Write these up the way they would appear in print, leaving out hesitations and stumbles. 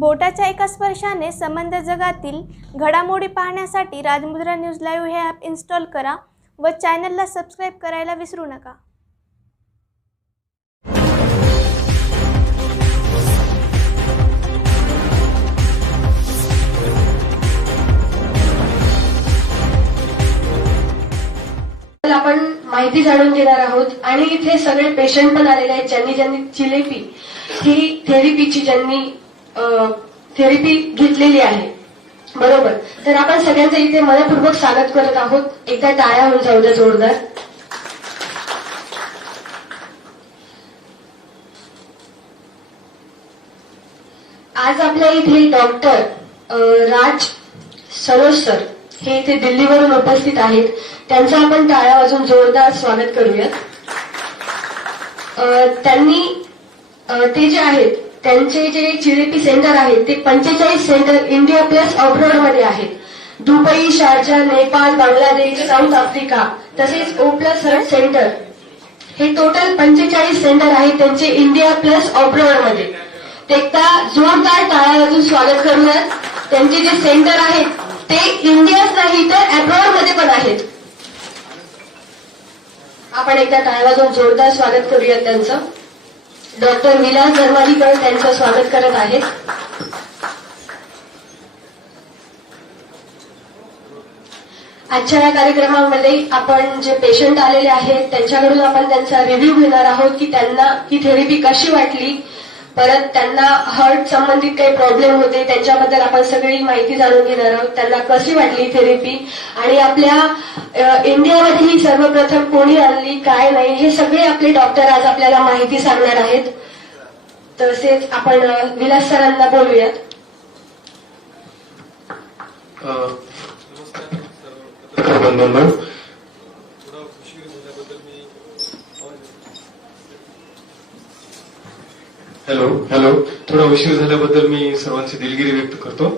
बोटाच्या एका स्पर्शाने संबंध जगातील घडामोडी पाहण्यासाठी राजमुद्रा न्यूज लाईव्ह हे ॲप इन्स्टॉल करा व चॅनलला सबस्क्राईब करायला विसरू नका। आपण माहिती जाणून घेणार आहोत आणि इथे सगळे पेशंट पण आलेले आहेत ज्यांनी चिलेपी ही थेरपीची थेरपी घेतलेली आहे, बरोबर। तर आपण सगळ्यांचं इथे मनपूर्वक स्वागत करत आहोत। एकदा टाळ्या होऊन जाऊ द्या जोरदार। आज आपल्या इथे डॉक्टर राज सरोज सर हे इथे दिल्लीवरून उपस्थित आहेत। त्यांचं आपण टाळ्या वाजवून जोरदार स्वागत करूयात। ते जे आहेत त्यांचे जे चिलेपी सेंटर आहेत ते 45 सेंटर इंडिया प्लस अब्रॉड मध्ये आहेत। Dubai, Sharjah, Nepal, Bangladesh, south Africa तसेच ओ प्लस सेंटर हे टोटल 45 सेंटर आहेत त्यांचे इंडिया प्लस अब्रॉड मध्ये। ते एकदा जोरदार टाळ्या वाजवून स्वागत करूयात। त्यांचे जे सेंटर आहेत ते इंडियाच नाही तर अब्रॉड मध्ये पण आहेत। आपण एकदा टाळ्या वाजवून जोरदार स्वागत करूयात त्यांचं। डॉक्टर विलास दरवालीकर त्यांचं स्वागत करत आहेत। आजच्या या कार्यक्रमामध्ये आपण जे पेशंट आलेले आहेत त्यांच्याकडून आपण त्यांचा रिव्ह्यू घेणार आहोत की त्यांना ही थेरपी कशी वाटली, परत त्यांना हार्ट संबंधित काही प्रॉब्लेम होते त्यांच्याबद्दल आपण सगळी माहिती जाणून घेणार आहोत। त्यांना कशी वाटली थेरपी आणि आपल्या इंडियामध्ये ही सर्वप्रथम कोणी आणली, काय नाही, हे सगळे आपले डॉक्टर आज आपल्याला माहिती सांगणार आहेत। तसेच आपण विलास सरांना बोलूयात। हॅलो, थोडा उशीर झाल्याबद्दल मी सर्वांची दिलगिरी व्यक्त करतो।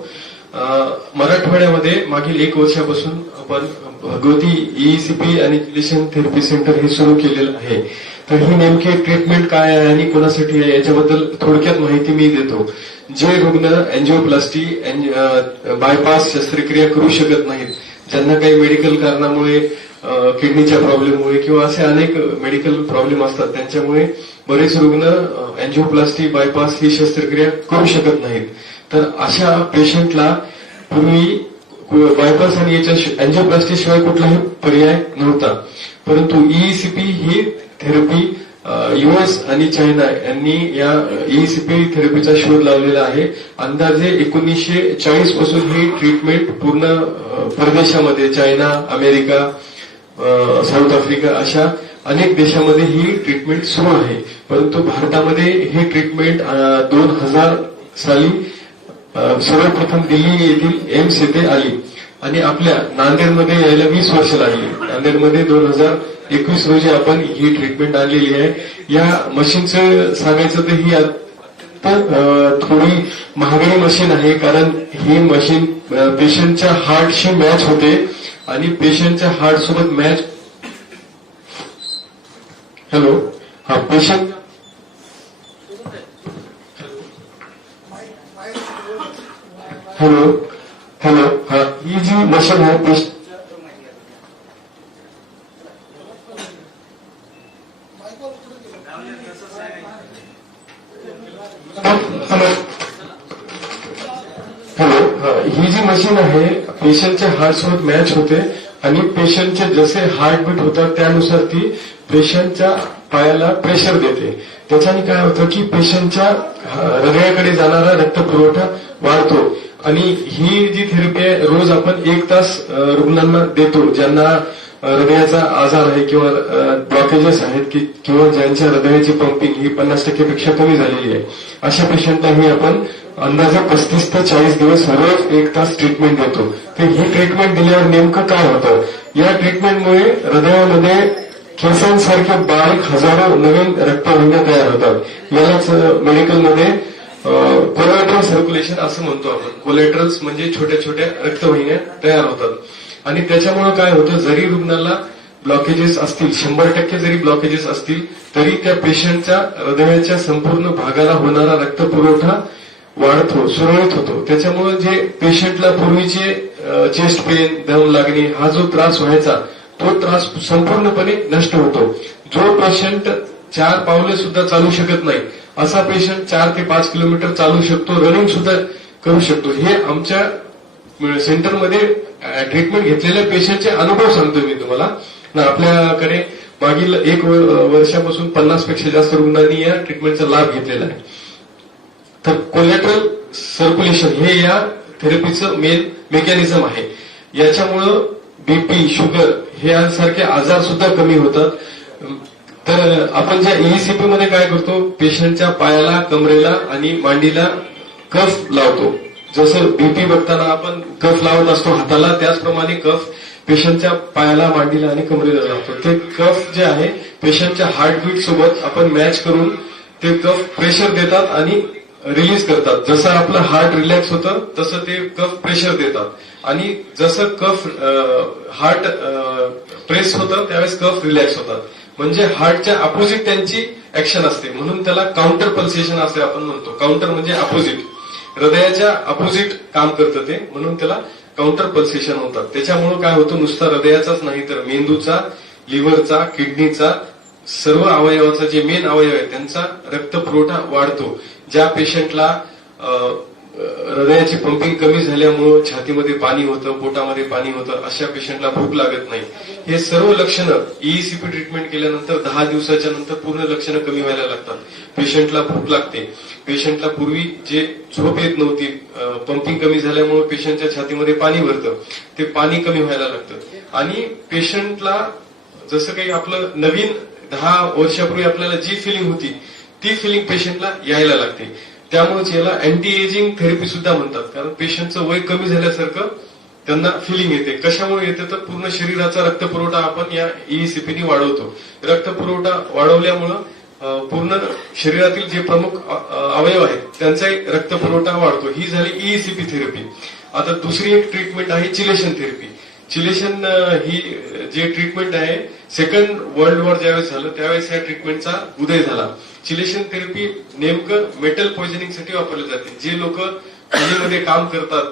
मराठवाड्यामध्ये मागील 1 वर्षापासून आपण भगवती ईसीपी आणि रिलेशन थेरपी सेंटर हे सुरू केलेलं आहे। तर ही नेमकी ट्रीटमेंट काय आहे आणि कोणासाठी आहे याच्याबद्दल थोडक्यात माहिती मी देतो। जे रुग्ण एंजिओप्लास्टी बायपास शस्त्रक्रिया करू शकत नाहीत, ज्यांना काही मेडिकल कारणामुळे किडनीच्या प्रॉब्लेममुळे किंवा असे अनेक मेडिकल प्रॉब्लेम असतात त्यांच्यामुळे बरेच रुग्ण एंजिओप्लास्टी बायपास ही शस्त्रक्रिया करू शकत नाहीत। तर अशा पेशंटला पूर्वी बायपास आणि एंजिओप्लास्टी शिवाय कुठलाही पर्याय नव्हता, परंतु ईसीपी ही थेरपी US आणि चायना यांनी या ईसीपी थेरपीचा शोध लावलेला आहे। अंदाजे 1940 पासून ही ट्रीटमेंट पूर्ण परदेशामध्ये चायना, अमेरिका, साऊथ आफ्रिका अशा अनेक देशांमध्ये ही ट्रीटमेंट सुरू आहे, परंतु भारतामध्ये ही ट्रीटमेंट 2000 साली सर्वप्रथम दिल्ली येथील एम्स येथे आली आणि आपल्या नांदेडमध्ये यायला 20 वर्ष लागली। नांदेडमध्ये 2021 रोजी आपण ही ट्रीटमेंट आणलेली आहे। या मशीनचं सांगायचं तर ही थोडी महागडी मशीन आहे, कारण ही मशीन पेशंटच्या हार्टशी मॅच होते आणि पेशंटच्या हार्ट सोबत मॅच पेशंट ही जी मशीन आहे ही जी मशीन आहे पेशंटच्या हार्ट सोबत मॅच होते आणि पेशंटचे जसे हार्टबीट होतात त्यानुसार ती पेशंटच्या पायाला प्रेशर देते। त्याच्याने काय होतं की पेशंटच्या हृदयाकडे जाणारा रक्तपुरवठा वाढतो आणि ही जी थेरपी आहे रोज आपण 1 तास रुग्णांना देतो ज्यांना हृदयाचा आजार आहे किंवा ब्लॉकेजेस आहेत किंवा ज्यांच्या हृदयाची पंपिंग ही 50% पेक्षा कमी झालेली आहे। अशा पेशंटला ही आपण अंदाजे 35 ते 40 दिवस रोज 1 तास ट्रीटमेंट देतो। तर ही ट्रीटमेंट दिल्यावर नेमकं काय होतं, या ट्रीटमेंटमुळे हृदयामध्ये केसांसारख्या बारीक हजारो नवीन रक्तवाहिन्या तयार होतात। यालाच मेडिकलमध्ये कोलॅटरल सर्क्युलेशन असं म्हणतो आपण। कोलॅटरल्स म्हणजे छोट्या छोट्या रक्तवाहिन्या तयार होतात आणि त्याच्यामुळे काय होतं, जरी रुग्णाला ब्लॉकेजेस असतील 100% जरी ब्लॉकेजेस असतील तरी त्या पेशंटच्या हृदयाच्या संपूर्ण भागाला होणारा रक्तपुरवठा वाढतो, सुरळीत होतो. त्याच्यामुळे जे पेशंटला पूर्वीचे चेस्ट पेन, दम लागणे हा जो त्रास व्हायचा तो त्रास संपूर्णपणे नष्ट होतो. जो पेशंट 4 पावले सुद्धा चालू शकत नाही असा पेशंट 4 ते 5 किलोमीटर चालू शकतो, रनिंग सुद्धा करू शकतो. हे आमच्या सेंटरमध्ये ट्रीटमेंट घेतलेल्या पेशंटचे अनुभव सांगतो मी तुम्हाला. आपल्याकडे मागील 1 वर्षापासून 50 पेक्षा जास्त रुग्णांनी या ट्रीटमेंटचा लाभ घेतलेला आहे. तर कोलॅटरल सर्क्युलेशन हे या थेरपीचं मेन मेकॅनिझम आहे. याच्यामुळं बीपी, शुगर हे यासारखे आजार सुद्धा कमी होतात. तर आपण ज्या ईसीपी मध्ये काय करतो, पेशंटच्या पायाला, कमरेला आणि मांडीला कफ लावतो. जसं बीपी बघताना आपण कफ लावत असतो हाताला, त्याचप्रमाणे कफ पेशंटच्या पायाला, मांडीला आणि कमरेला लावतो. ते कफ जे आहे पेशंटच्या हार्टबीट सोबत आपण मॅच करून ते कफ प्रेशर देतात आणि रिलीज करतात. जसं आपलं हार्ट रिलॅक्स होतं तसं ते कफ प्रेशर देतात आणि जसं कफ हार्ट प्रेस होतं त्यावेळेस कफ रिलॅक्स होतात. म्हणजे हार्टच्या अपोजिट त्यांची ऍक्शन असते, म्हणून त्याला काउंटर पल्सेशन असे आपण म्हणतो. काउंटर म्हणजे अपोजिट, हृदयाच्या अपोजिट काम करतं ते, म्हणून त्याला काउंटर पल्सेशन होतात. त्याच्यामुळे काय होतं, नुसता हृदयाचाच नाही तर मेंदूचा, लिव्हरचा, किडनीचा, सर्व अवयवाचा जे मेन अवयव आहे त्यांचा रक्तपुरवठा वाढतो. ज्या पेशंटला हृदयाची पंपिंग कमी झाल्यामुळं छातीमध्ये पाणी होतं, पोटामध्ये पाणी होतं, अशा पेशंटला भूक लागत नाही. हे सर्व लक्षणं ईसीपी ट्रीटमेंट केल्यानंतर 10 दिवसाच्या नंतर पूर्ण लक्षणं कमी व्हायला लागतात. पेशंटला भूक लागते, पेशंटला पूर्वी जे झोप येत नव्हती, पंपिंग कमी झाल्यामुळे पेशंटच्या छातीमध्ये पाणी भरतं, ते पाणी कमी व्हायला लागतं आणि पेशंटला जसं काही आपलं नवीन 10 वर्षापूर्वी आपल्याला जी फिलिंग होती ती फिलिंग पेशंटला यायला लागते. त्यामुळेच याला अँटी एजिंग थेरपी सुद्धा म्हणतात, कारण पेशंटचं वय कमी झाल्यासारखं त्यांना फिलिंग येते. कशामुळे येते तर पूर्ण शरीराचा रक्तपुरवठा आपण या ईसीपीने वाढवतो. रक्तपुरवठा वाढवल्यामुळं पूर्ण शरीरातील जे प्रमुख अवयव आहेत त्यांचाही रक्तपुरवठा वाढतो. ही झाली ईसीपी थेरपी. आता दुसरी एक ट्रीटमेंट आहे चिलेशन थेरपी. चिलेशन ही जे ट्रीटमेंट आहे, सेकंड वर्ल्ड वॉर ज्यावेळेस झालं त्यावेळेस या ट्रीटमेंटचा उदय झाला. चिलेशन थेरपी नेमकं मेटल पॉइझनिंगसाठी वापरली जाते. जे लोक खोलीमध्ये काम करतात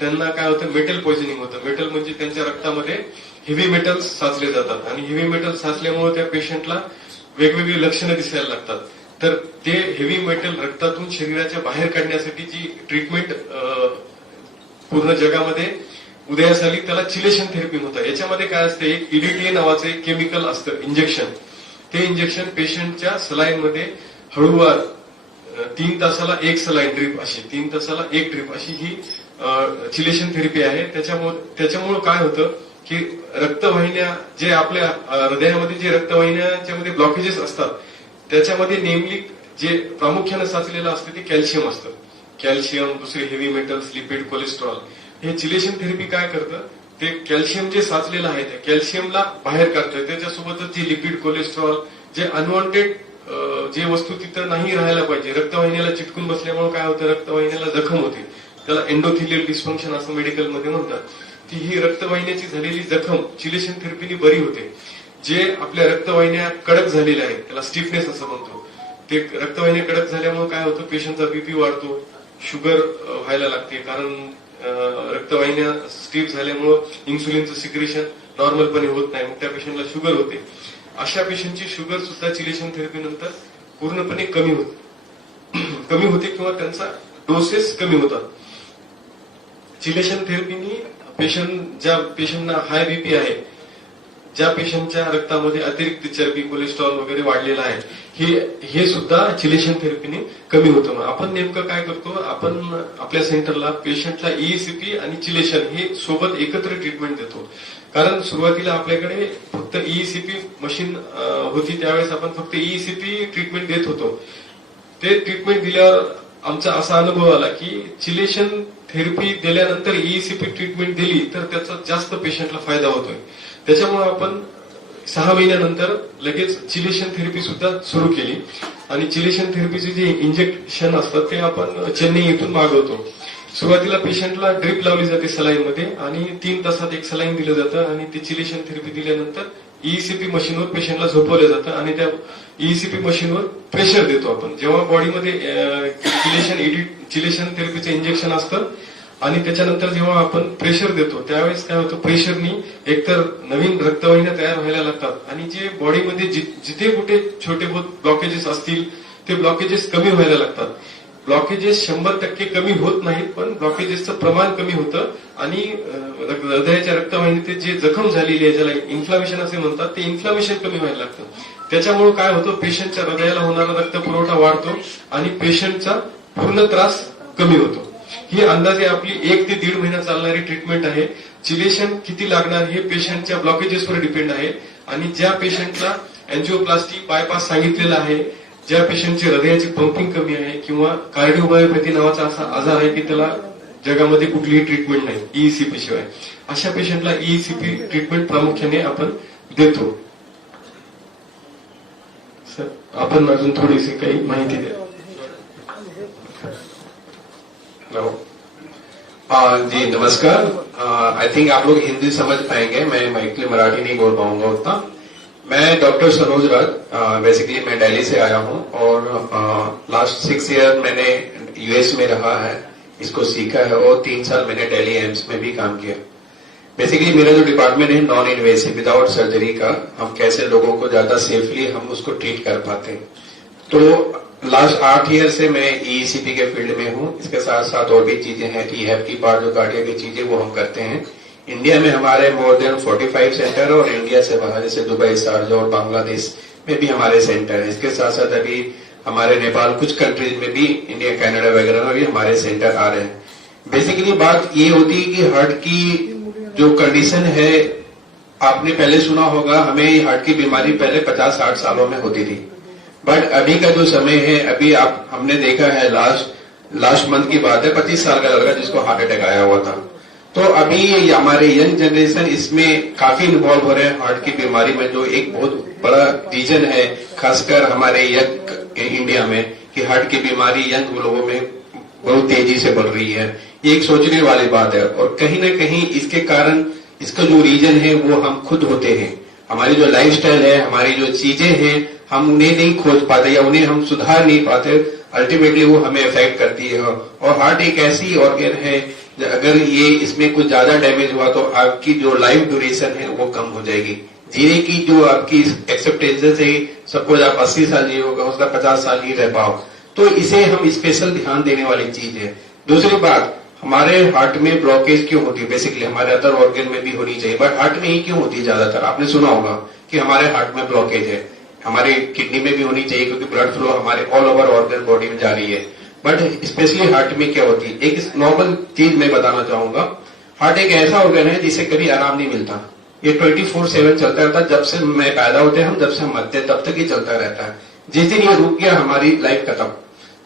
त्यांना काय होतं, मेटल पॉइझनिंग होतं. मेटल म्हणजे त्यांच्या रक्तामध्ये हेवी मेटल्स साचले जातात आणि हेवी मेटल साचल्यामुळे त्या पेशंटला वेगवेगळी लक्षणं दिसायला लागतात. तर ते हेवी मेटल रक्तातून शरीराच्या बाहेर काढण्यासाठी जी ट्रीटमेंट पूर्ण जगामध्ये उदयास आली त्याला चिलेशन थेरपी म्हणतात. याच्यामध्ये काय असतं, एक ईडीटीए नावाचं एक केमिकल असतं इंजेक्शन. ते इंजेक्शन पेशंटच्या सलाईनमध्ये हळूवार 3 तासाला 1 सलाईन ड्रीप अशी, 3 तासाला 1 ड्रीप अशी ही चिलेशन थेरपी आहे. त्याच्यामुळे काय होतं की रक्तवाहिन्या जे आपल्या हृदयामध्ये जे रक्तवाहिन्यांच्या मध्ये ब्लॉकेजेस असतात त्याच्यामध्ये नेमली जे प्रामुख्याने साचलेलं असतं ते कॅल्शियम असतं. कॅल्शियम, दुसरे हेवी मेटल्स, लिपिड, कोलेस्ट्रॉल. हे चिलेशन थेरपी काय करतं, ते कॅल्शियम जे साचलेलं आहे त्या कॅल्शियमला बाहेर काढतोय. त्याच्यासोबतच जे लिपिड, कोलेस्ट्रॉल, जे अनवॉन्टेड जे वस्तू तिथं नाही राहायला पाहिजे, रक्तवाहिन्याला चिटकून बसल्यामुळे काय होतं, रक्तवाहिन्याला जखम होते. त्याला एंडोथिलियल डिस्फंक्शन असं मेडिकलमध्ये म्हणतात. ती ही रक्तवाहिन्याची झालेली जखम चिलेशन थेरपीने बरी होते. जे आपल्या रक्तवाहिन्या कडक झालेल्या आहेत त्याला स्टिफनेस असं म्हणतो. ते रक्तवाहिन्या कडक झाल्यामुळे काय होतं, पेशंटचा बीपी वाढतो, शुगर व्हायला लागते, कारण रक्तवाहिन्या स्टिफ झाल्यामुळं इन्सुलिनचं सिक्रेशन नॉर्मलपणे होत नाही, मग त्या पेशंटला शुगर होते. अशा पेशंटची शुगर सुद्धा चिलेशन थेरपीनंतर पूर्णपणे कमी होते किंवा त्यांचा डोसेस कमी होतात. चिलेशन थेरपीनी ज्या पेशंटना हाय बीपी आहे, ज्या पेशंटच्या रक्तामध्ये अतिरिक्त चरबी, कोलेस्ट्रॉल वगैरे वाढलेला आहे, हे सुद्धा चिलेशन थेरपीने कमी होतं. मग आपण नेमकं काय करतो, आपण आपल्या सेंटरला पेशंटला ईसीपी आणि चिलेशन हे सोबत एकत्र ट्रीटमेंट देतो. कारण सुरुवातीला आपल्याकडे फक्त ईसीपी मशीन होती, त्यावेळेस आपण फक्त ईसीपी ट्रीटमेंट देत होतो. ते ट्रीटमेंट दिल्यावर आमचा असा अनुभव आला की चिलेशन थेरपी दिल्यानंतर ईसीपी ट्रीटमेंट दिली तर त्याचा जास्त पेशंटला फायदा होतोय. त्याच्यामुळे आपण 6 महिन्यानंतर लगेच चिलेशन थेरपी सुद्धा सुरू केली आणि चिलेशन थेरपीचे जे इंजेक्शन असतात ते आपण चेन्नई येथून मागवतो. सुरुवातीला पेशंटला ड्रीप लावली जाते सलाईनमध्ये आणि 3 तासात 1 सलाईन दिलं जातं आणि ते चिलेशन थेरपी दिल्यानंतर ईईसीपी मशीनवर पेशंटला झोपवलं जातं आणि त्या ईईसीपी मशीनवर प्रेशर देतो आपण. जेव्हा बॉडीमध्ये चिलेशन थेरपीचं इंजेक्शन असतं आणि त्याच्यानंतर जेव्हा आपण प्रेशर देतो त्यावेळेस काय होतं, प्रेशरनी एकतर नवीन रक्तवाहिन्या तयार व्हायला लागतात आणि जे बॉडीमध्ये जिथे कुठे छोटे बहुत ब्लॉकेजेस असतील ते ब्लॉकेजेस कमी व्हायला लागतात. ब्लॉकेजेस 100% कमी होत नाहीत, पण ब्लॉकेजेसचं प्रमाण कमी होतं आणि हृदयाच्या रक्तवाहिनीत जे जखम झालेली आहे, ज्याला इन्फ्लामेशन असे म्हणतात, ते इन्फ्लामेशन कमी व्हायला लागतं. त्याच्यामुळे काय होतं, पेशंटच्या हृदयाला होणारा रक्तपुरवठा वाढतो आणि पेशंटचा पूर्ण त्रास कमी होतो. ही अंदाजे आपली 1 ते 1.5 महिना चालणारी ट्रीटमेंट आहे. चिलेशन किती लागणार हे पेशंटच्या ब्लॉकेजेसवर डिपेंड आहे आणि ज्या पेशंटला अँजिओप्लास्टी बायपास सांगितलेला आहे, ज्या पेशंटची हृदयाची पंपिंग कमी आहे किंवा कार्डिओमायोपॅथी नावाचा असा आजार आहे की त्याला जगामध्ये कुठलीही ट्रीटमेंट नाही ईईसीपी शिवाय, अशा पेशंटला ईईसीपी ट्रीटमेंट प्रामुख्याने आपण देतो. सर आपण अजून थोडीशी काही माहिती द्या. हेलो जी नमस्कार. आई थिंक आप लोग हिंदी समझ पाएंगे, मैं माइकली मराठी नहीं बोल पाऊंगा उतना. मैं डॉक्टर सनोज राज, बेसिकली मैं दिल्ली से आया हूं और लास्ट 6 ईयर मैंने यूएस में रहा है, इसको सीखा है और 3 साल मैंने दिल्ली एम्स में भी काम किया. बेसिकली मेरा जो डिपार्टमेंट है नॉन इन्वेसिव विदाउट सर्जरी का, हम कैसे लोगों को ज्यादा सेफली हम उसको ट्रीट कर पाते हैं. तो लास्ट 8 ईयर से मैं ईईसीपी के फील्ड में हूं. इसके साथ साथ और भी चीजें हैं, टीएफ की पार्ट जो कार्डिया की चीजें वो हम करते हैं. इंडिया में हमारे मोर देन 45 सेंटर और इंडिया से बाहर जैसे दुबई, शारजा और बांग्लादेश में भी हमारे सेंटर है. इसके साथ साथ अभी हमारे नेपाल कुछ कंट्रीज में भी, इंडिया कनाडा वगैरह में भी हमारे सेंटर आ रहे हैं. बेसिकली बात ये होती है कि हार्ट की जो कंडीशन है, आपने पहले सुना होगा, हमें हार्ट की बीमारी पहले 50-60 सालों में होती थी, बट अभी का जो समय है, अभी हमने देखा है लास्ट मंथ की बात है, 25 साल का लड़का जिसको हार्ट अटैक आया हुआ था. तो अभी हमारे यंग जनरेशन इसमें काफी इन्वॉल्व हो रहे हैं हार्ट की बीमारी में, जो एक बहुत बड़ा रीजन है खासकर हमारे यंग इंडिया में, कि हार्ट की बीमारी यंग लोगों में बहुत तेजी से बढ़ रही है. ये एक सोचने वाली बात है और कहीं न कहीं इसके कारण, इसका जो रीजन है वो हम खुद होते हैं. हमारी जो लाइफस्टाइल है, हमारी जो चीजें हैं, हम उन्हें नहीं खोज पाते या उन्हें हम सुधार नहीं पाते. अल्टीमेटली वो हमें इफेक्ट करती है. और हार्ट एक ऐसी ऑर्गन है, अगर ये इसमें कुछ ज्यादा डैमेज हुआ तो आपकी जो लाइफ ड्यूरेशन है वो कम हो जाएगी. जीने की जो आपकी एक्सेप्टेंसेस है, सपोज आप 80 साल जी होगा, उसका 50 साल ही रह पाओ, तो इसे हम स्पेशल ध्यान देने वाली चीज है. दूसरी बात, हमारे हार्ट में ब्लॉकेज क्यों होती है? बेसिकली हमारे अदर ऑर्गन में भी होनी चाहिए, बट हार्ट में ही क्यों होती है? ज्यादातर आपने सुना होगा कि हमारे हार्ट में ब्लॉकेज है. हमारे किडनी में भी होनी चाहिए क्योंकि ब्लड फ्लो हमारे ऑल ओवर ऑर्गन बॉडी में जा रही है, बट स्पेशली हार्ट में क्या होती है? एक नॉर्मल चीज मैं बताना चाहूंगा. हार्ट एक ऐसा ऑर्गन है जिसे कभी आराम नहीं मिलता. ये 24/7 चलता रहता है. जब से मैं पैदा होते हैं हम, जब से हम मरते हैं तब तक ही चलता रहता है. जिस दिन ये रुक गया हमारी लाइफ खत्म.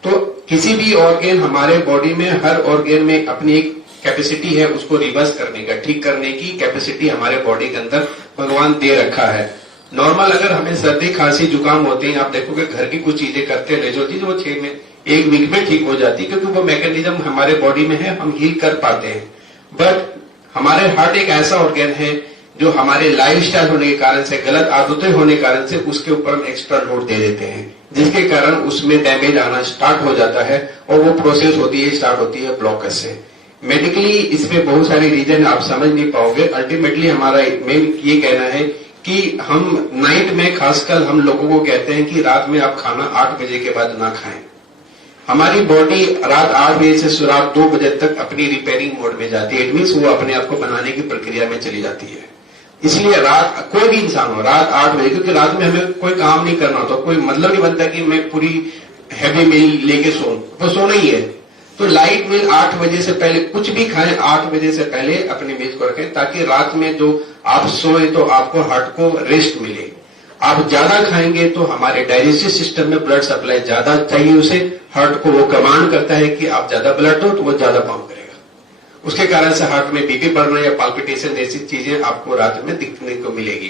तो किसी भी ऑर्गन हमारे बॉडी में, हर ऑर्गन में अपनी एक कैपेसिटी है उसको रिवर्स करने का, ठीक करने की कैपेसिटी हमारे बॉडी के अंदर भगवान दे रखा है. नॉर्मल अगर हमें सर्दी खांसी जुकाम होते हैं, आप देखोगे घर की कुछ चीजें करते रह जो चीज वो 6 में 1 वीक में ठीक हो जाती है, क्योंकि वो मैकेनिज्म हमारे बॉडी में है, हम हील कर पाते हैं. बट हमारे हार्ट एक ऐसा ऑर्गन है जो हमारे लाइफस्टाइल होने के कारण से, गलत आदतें होने के कारण से उसके ऊपर हम एक्स्ट्रा लोड दे देते हैं, जिसके कारण उसमें डैमेज आना स्टार्ट हो जाता है और वो प्रोसेस होती है, स्टार्ट होती है ब्लॉकेज से. मेडिकली इसमें बहुत सारे रीजन आप समझ नहीं पाओगे. अल्टीमेटली हमारा मेन ये कहना है कि हम नाइट में, खासकर हम लोगों को कहते हैं कि रात में आप खाना 8 बजे के बाद ना खाएं. हमारी बॉडी रात 8 बजे से रात 2 बजे तक अपनी रिपेयरिंग मोड में जाती है. इट मीन्स वो अपने आप को बनाने की प्रक्रिया में चली जाती है. इसलिए रात, कोई भी इंसान हो, रात 8 बजे, क्योंकि रात में हमें कोई काम नहीं करना होता, कोई मतलब नहीं बनता कि मैं पूरी हैवी मील लेके सोऊं, वो सोना ही है. तो लाइट मील 8 बजे से पहले कुछ भी खाएं, 8 बजे से पहले अपनी मेज को रखें, ताकि रात में जो आप सोए तो आपको हार्ट को रेस्ट मिले. आप ज्यादा खाएंगे तो हमारे डाइजेस्टिव सिस्टम में ब्लड सप्लाई ज्यादा चाहिए उसे, हार्ट को वो कमांड करता है कि आप ज्यादा ब्लड दो तो वो ज्यादा पंप करेगा. उसके कारण से हार्ट में बीपी बढ़ना या पाल्पिटेशन जैसी चीजें आपको रात में दिखने को मिलेगी.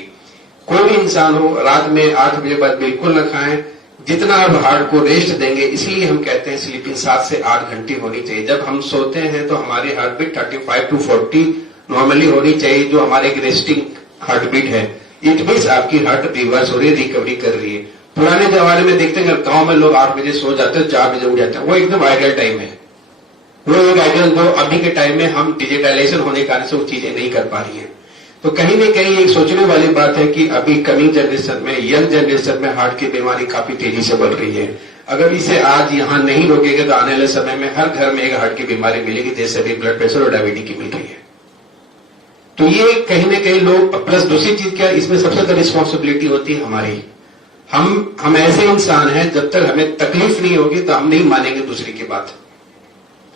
कोई भी इंसान हो, रात में 8 बजे बाद बिल्कुल न खाएं. जितना आप हार्ट को रेस्ट देंगे, इसलिए हम कहते हैं स्लीपिंग 7 से 8 घंटे होनी चाहिए. जब हम सोते हैं तो हमारी हार्ट बीट 35 to 40 नॉर्मली होनी चाहिए, जो हमारे एक रेस्टिंग हार्ट बीट है. इट मीन्स आपकी हार्ट रिवर्स हो रही है, रिकवरी कर रही है। पुराने जमाने में देखते हैं गांव में लोग 8 बजे सो जाते हैं, 4 बजे उठ जाते हैं, वो एकदम आइडियल टाइम है। वो एक आइडियल जो अभी के टाइम में हम डिजिटलाइजेशन होने के कारण से वो चीजें नहीं कर पा रही है। तो कहीं न कहीं एक सोचने वाली बात है कि अभी कमिंग जनरेशन में, यंग जनरेशन में हार्ट की बीमारी काफी तेजी से बढ़ रही है। अगर इसे आज यहाँ नहीं रोकेंगे तो आने वाले समय में हर घर में एक हार्ट की बीमारी मिलेगी, जैसे अभी ब्लड प्रेशर और डायबिटीज की मिल रही है। तो ये कहीं न कहीं लोग, प्लस दूसरी चीज क्या, इसमें सबसे ज्यादा रिस्पॉन्सिबिलिटी होती है हमारी। हम ऐसे इंसान हैं, जब तक हमें तकलीफ नहीं होगी तो हम नहीं मानेंगे दूसरी की बात।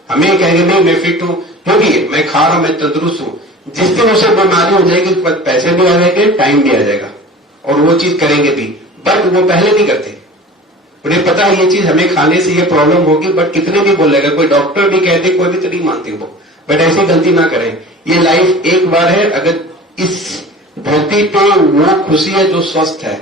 हमें कहेंगे नहीं मैं फिट हूं, जो भी है, मैं खा रहा हूं, मैं तंदुरुस्त हूं। जिस दिन उसे बीमारी हो जाएगी तो पैसे भी आ जाएंगे, टाइम भी आ जाएगा, और वो चीज करेंगे भी, बट वो पहले नहीं करते। उन्हें पता है ये चीज हमें खाने से ये प्रॉब्लम होगी, बट कितने भी बोलेगा, कोई डॉक्टर भी कहते, कोई भी तो नहीं मानती वो। बट ऐसी गलती ना करें, ये लाइफ एक बार है। अगर इस धरती पे वो खुशी है जो स्वस्थ है,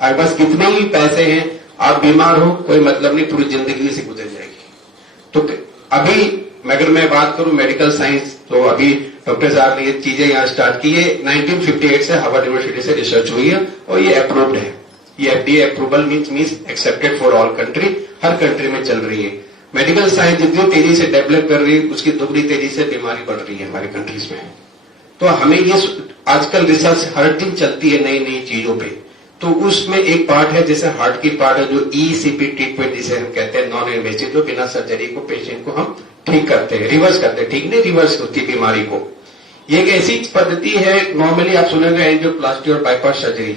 और बस कितने ही पैसे हैं, आप बीमार हो कोई मतलब नहीं, पूरी जिंदगी से गुजर जाएगी। तो अभी अगर मैं बात करूं मेडिकल साइंस, तो अभी डॉक्टर साहब ने ये चीजें यहाँ स्टार्ट की है। 1958 से हार्वर्ड यूनिवर्सिटी से रिसर्च हुई है और ये अप्रूव्ड है। ये FDA approval means accepted for all country, her country में चल रही है। मेडिकल साइंस जितनी तेजी से डेवलप कर रही है, उसकी दोगुनी तेजी से बीमारी बढ़ रही है हमारी कंट्रीज में। तो हमें ये आजकल रिसर्च हर दिन चलती है नई नई चीजों पे, तो उसमें एक पार्ट है जैसे हार्ट की पार्ट है, जो ECP ट्रीटमेंट जिसे हम कहते हैं, नॉन इन्वेसिव, जो बिना सर्जरी को पेशेंट को हम ठीक करते हैं, रिवर्स करते हैं। ठीक नहीं, रिवर्स होती है बीमारी को। ये एक ऐसी पद्धति है, नॉर्मली आप सुनेंगे एंजियोप्लास्टी और बाईपास सर्जरी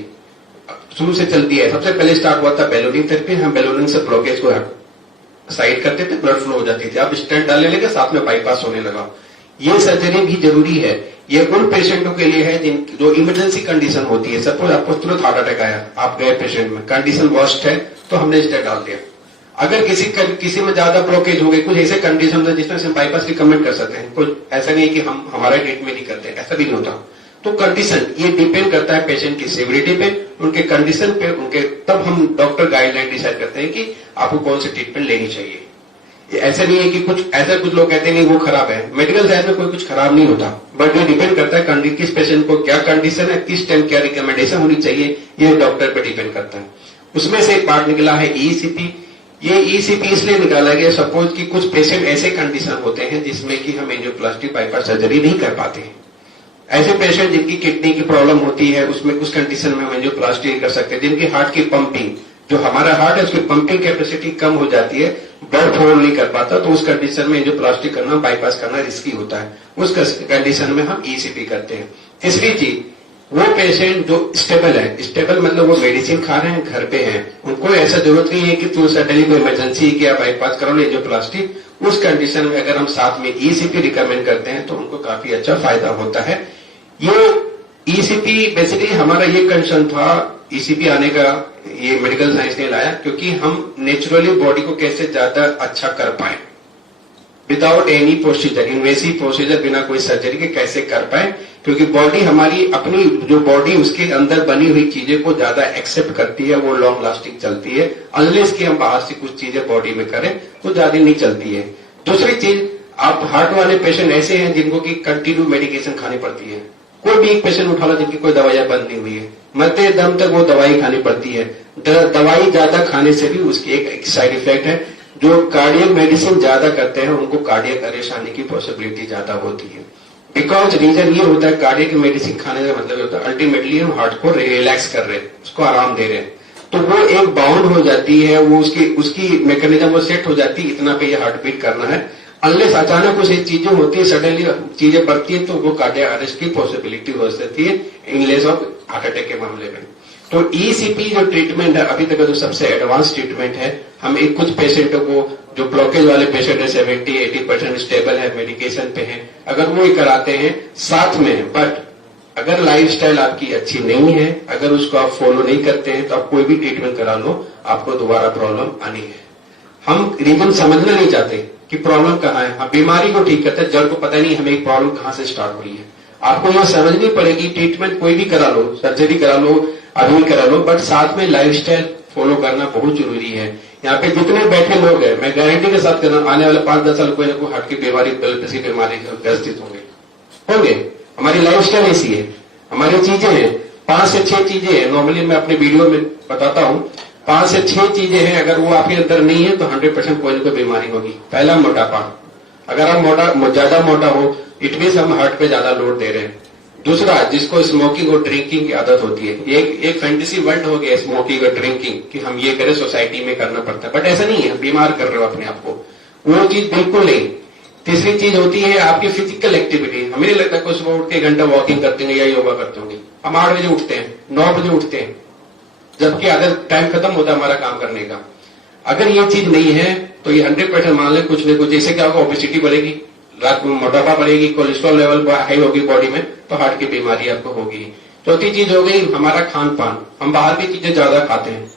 शुरू से चलती है। सबसे पहले स्टार्ट हुआ था बैलूनिंग थेरेपी, हम बैलूनिंग से ब्लॉकेज को साइड करते थे, ब्लड फ्लो हो जाती थी। अब स्टेंट डालने लगे, साथ में बाईपास होने लगा। ये सर्जरी भी जरूरी है। ये उन पेशेंटों के लिए है जो इमरजेंसी कंडीशन होती है। सपोज आपको तुरंत हार्ट अटैक आया, आप गए पेशेंट में, कंडीशन वर्स्ट है, तो हमने स्टेंट डाल दिया। अगर किसी में ज्यादा ब्लॉकेज हो गई, कुछ ऐसे कंडीशन है जिसमें हम बाईपास रिकमेंड कर सकते हैं। कुछ ऐसा नहीं है कि हम हमारा ट्रीटमेंट नहीं करते, ऐसा भी नहीं होता। तो कंडीशन ये डिपेंड करता है पेशेंट की सिविरिटी पे, उनके कंडीशन पे, उनके, तब हम डॉक्टर गाइडलाइन डिसाइड करते हैं कि आपको कौन सी ट्रीटमेंट लेनी चाहिए। ऐसा नहीं है कि कुछ लोग कहते हैं नहीं वो खराब है। मेडिकल साइंस में कोई कुछ खराब नहीं होता, बट ये डिपेंड करता है किस पेशेंट को क्या कंडीशन है, किस टाइम क्या रिकमेंडेशन होनी चाहिए, ये डॉक्टर पे डिपेंड करता है। उसमें से एक पार्ट निकला है ECP। ये ECP इसलिए निकाला गया, सपोज कि कुछ पेशेंट ऐसे कंडीशन होते हैं जिसमें कि हम एंजियोप्लास्टी बाईपास सर्जरी नहीं कर पाते हैं। ऐसे पेशेंट जिनकी किडनी की प्रॉब्लम होती है, उसमें कुछ कंडीशन में हम एंजियोप्लास्टी कर सकते हैं। जिनकी हार्ट की पंपिंग, जो हमारा हार्ट है उसकी पंपिंग कैपेसिटी कम हो जाती है, ब्लड फ्लो नहीं कर पाता, तो उस कंडीशन में एंजियोप्लास्टी करना, बाईपास करना रिस्की होता है। उस कंडीशन में हम ECP करते हैं। तीसरी चीज, वो पेशेंट जो स्टेबल है, स्टेबल मतलब वो मेडिसिन खा रहे हैं, घर पे हैं, उनको ऐसा जरूरत नहीं है कि तू सडनली कोई इमरजेंसी क्या बाईपास करो एंजियोप्लास्टी। उस कंडीशन में अगर हम साथ में ECP रिकमेंड करते हैं तो उनको काफी अच्छा फायदा होता है। ये ECP बेसिकली हमारा ये कंसर्न था, ECP आने का ये मेडिकल साइंस ने लाया, क्योंकि हम नेचुरली बॉडी को कैसे ज्यादा अच्छा कर पाए without any procedure, invasive procedure, बिना कोई सर्जरी के कैसे कर पाए। क्योंकि बॉडी हमारी अपनी जो बॉडी उसके अंदर बनी हुई चीजें को ज्यादा एक्सेप्ट करती है, वो लॉन्ग लास्टिंग चलती है। अनलेस कि हम बाहर से कुछ चीजें बॉडी में करें तो ज्यादा नहीं चलती है। दूसरी चीज, आप हार्ट वाले पेशेंट ऐसे हैं जिनको की कंटिन्यू मेडिकेशन खानी पड़ती है। कोई भी एक पेशेंट उठा लो जिनकी कोई दवाइयां बंद नहीं हुई है, मरते दम तक वो दवाई खानी पड़ती है। दवाई ज्यादा खाने से भी उसकी एक साइड इफेक्ट है, जो कार्डियक मेडिसिन ज्यादा करते हैं उनको कार्डियक अरेस्ट आने की पॉसिबिलिटी ज्यादा होती है। बिकॉज रीजन ये होता है, कार्डियक मेडिसिन खाने का मतलब होता है अल्टीमेटली हम हार्ट को रिलैक्स कर रहे हैं, उसको आराम दे रहे हैं, तो वो एक बाउंड हो जाती है, वो उसकी मैकेनिज्म वो सेट हो जाती है, इतना पे ये हार्ट बीट करना है। अनलेस अचानक कुछ चीजें होती है, सडनली चीजें बढ़ती है, तो वो कार्डियक अरेस्ट की पॉसिबिलिटी हो सकती है इनलेस ऑफ हार्ट अटैक के मामले में। तो ECP जो ट्रीटमेंट है अभी तक जो सबसे एडवांस ट्रीटमेंट है, हम एक कुछ पेशेंटों को, जो ब्लॉकेज वाले पेशेंट है 70-80% स्टेबल है, मेडिकेशन पे है, अगर वो ही कराते हैं साथ में। बट अगर लाइफस्टाइल आपकी अच्छी नहीं है, अगर उसको आप फॉलो नहीं करते हैं, तो आप कोई भी ट्रीटमेंट करा लो, आपको दोबारा प्रॉब्लम आनी है। हम रीजन समझना नहीं चाहते कि प्रॉब्लम कहाँ है। हम बीमारी को ठीक करते हैं, जड़ को पता नहीं हमें एक प्रॉब्लम कहाँ से स्टार्ट हो रही है। आपको यह समझनी पड़ेगी, ट्रीटमेंट कोई भी करा लो, सर्जरी करा लो, अभी करा लो, बट साथ में लाइफस्टाइल फॉलो करना बहुत जरूरी है। यहाँ पे जितने बैठे लोग हैं, मैं गारंटी के साथ कहना, आने वाले 5-10 साल कोई ना कोई हार्ट की बीमारी, ब्लड प्रेशर की बीमारी से ग्रसित होंगे। हमारी लाइफस्टाइल ऐसी है, हमारी चीजें हैं, 5 से 6 चीजें हैं, नॉर्मली मैं अपने वीडियो में बताता हूँ, 5 से 6 चीजें हैं, अगर वो आपके अंदर नहीं है तो 100% कोई ना कोई बीमारी होगी। पहला, मोटापा। अगर आप ज्यादा मोटा हो, इट मीन्स हम हार्ट पे ज्यादा लोड दे रहे हैं। दूसरा, जिसको स्मोकिंग और ड्रिंकिंग की आदत होती है, एक फैंटेसी वर्ल्ड हो गया स्मोकिंग और ड्रिंकिंग कि हम ये करें, सोसाइटी में करना पड़ता है, बट ऐसा नहीं है, बीमार कर रहे हो अपने आप को, वो चीज बिल्कुल नहीं। तीसरी चीज होती है आपकी फिजिकल एक्टिविटी। हमें नहीं लगता कुछ सुबह उठ के 1 घंटा वॉकिंग करते होंगे या योगा करते होंगे। हम 8 बजे उठते हैं, 9 बजे उठते हैं, जबकि आधा टाइम खत्म होता है हमारा काम करने का। अगर ये चीज नहीं है तो ये 100% मान लें कुछ न कुछ, जैसे क्या होगा, ओबेसिटी बढ़ेगी, रात में मोटापा बढ़ेगी, कोलेस्ट्रॉल लेवल हाई होगी बॉडी में, तो हार्ट की बीमारी आपको होगी। चौथी चीज हो गई हमारा खान पान। हम बाहर की चीजें ज्यादा खाते हैं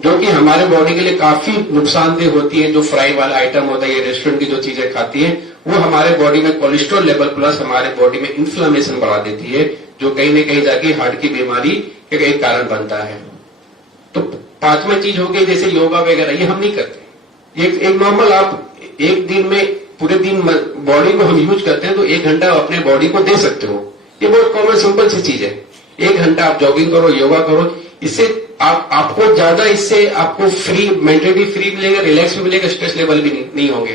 जो कि हमारे बॉडी के लिए काफी नुकसानदेह होती है। जो फ्राई वाला आइटम होता है, ये रेस्टोरेंट की जो चीजें खाती है, वो हमारे बॉडी में कोलेस्ट्रॉल लेवल प्लस हमारे बॉडी में इन्फ्लेमेशन बढ़ा देती है, जो कहीं न कहीं जाके हार्ट की बीमारी का एक कारण बनता है। तो 5वां चीज हो गई जैसे योगा वगैरह, ये हम नहीं करते। एक नॉर्मल आप एक दिन में पूरे दिन बॉडी को हम यूज करते हैं तो 1 घंटा अपने बॉडी को दे सकते हो। ये बहुत कॉमन सिंपल सी चीज है। 1 घंटा आप जॉगिंग करो, योगा करो, इससे आपको ज्यादा, इससे आपको फ्री, मेंटली फ्री मिलेगा, रिलैक्स भी मिलेगा, स्ट्रेस लेवल भी नहीं होंगे।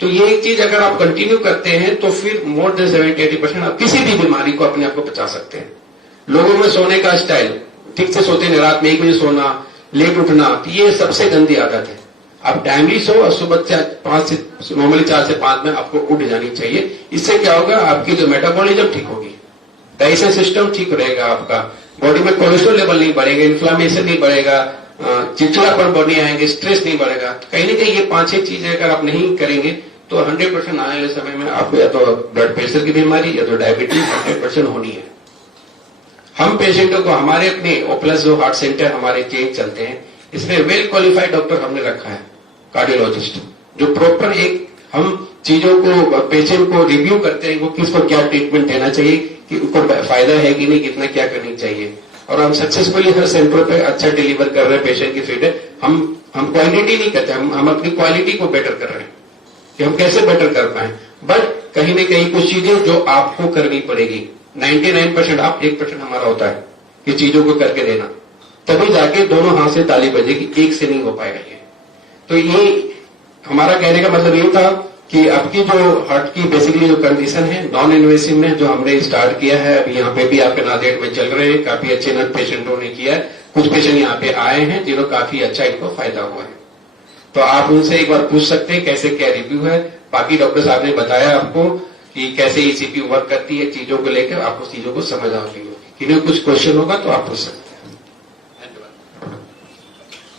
तो ये एक चीज अगर आप कंटिन्यू करते हैं तो फिर मोर देन 70-80% आप किसी भी बीमारी को अपने आप को बचा सकते हैं। लोगों में सोने का स्टाइल, ठीक से सोते नहीं, रात में 1 बजे सोना, लेट उठना, तो ये सबसे गंदी आदत है। आप टाइमली सो और सुबह 4 से 5 में आपको उठ जानी चाहिए। इससे क्या होगा, आपकी जो मेटाबॉलिज्म ठीक होगी, डाइजेशन सिस्टम ठीक रहेगा, आपका बॉडी में कोलेस्ट्रॉल लेवल नहीं बढ़ेगा, इन्फ्लामेशन नहीं बढ़ेगा, चिड़चिड़ापन बढ़ने आएंगे, स्ट्रेस नहीं बढ़ेगा। कहीं ना कहीं ये 5-6 चीजें अगर आप नहीं करेंगे तो 100% आने वाले समय में आपको या तो ब्लड प्रेशर की बीमारी या तो डायबिटीज 100% होनी है। हम पेशेंटों को हमारे अपने ओप्लस जो हार्ट सेंटर हमारे चेंज चलते हैं, इसमें वेल क्वालिफाइड डॉक्टर हमने रखा है, कार्डियोलॉजिस्ट, जो प्रॉपर एक हम चीजों को, पेशेंट को रिव्यू करते हैं, वो किसको क्या ट्रीटमेंट देना चाहिए, कि उनको फायदा है कि नहीं, कितना क्या करनी चाहिए। और हम सक्सेसफुली हर सेंटर पे अच्छा डिलीवर कर रहे हैं पेशेंट की फीडबैक। हम क्वांटिटी नहीं करते, हम अपनी क्वालिटी को बेटर कर रहे हैं कि हम कैसे बेटर कर पाए। बट कहीं न कहीं कुछ चीजें जो आपको करनी पड़ेगी, 99% आप, 1% हमारा होता है कि चीजों को करके देना, तभी जाके दोनों हाथ से ताली बजेगी, एक से नहीं हो पाएगा ये। तो ये हमारा कहने का मतलब ये था कि आपकी जो हार्ट की बेसिकली जो कंडीशन है, नॉन इन्वेसिव में जो हमने स्टार्ट किया है, अभी यहाँ पे भी आपके नांदेड़ में चल रहे हैं, काफी अच्छे नन पेशेंटों ने किया है। कुछ पेशेंट यहाँ पे आए हैं जिन्हों काफी अच्छा इनको फायदा हुआ है। तो आप उनसे एक बार पूछ सकते हैं कैसे क्या रिव्यू है। बाकी डॉक्टर साहब ने बताया आपको कि कैसे ईसीपी वर्क करती है, चीजों को लेकर आपको चीजों को समझ आ रही होगी। किन्हीं कुछ क्वेश्चन होगा तो आप पूछ सकते हैं।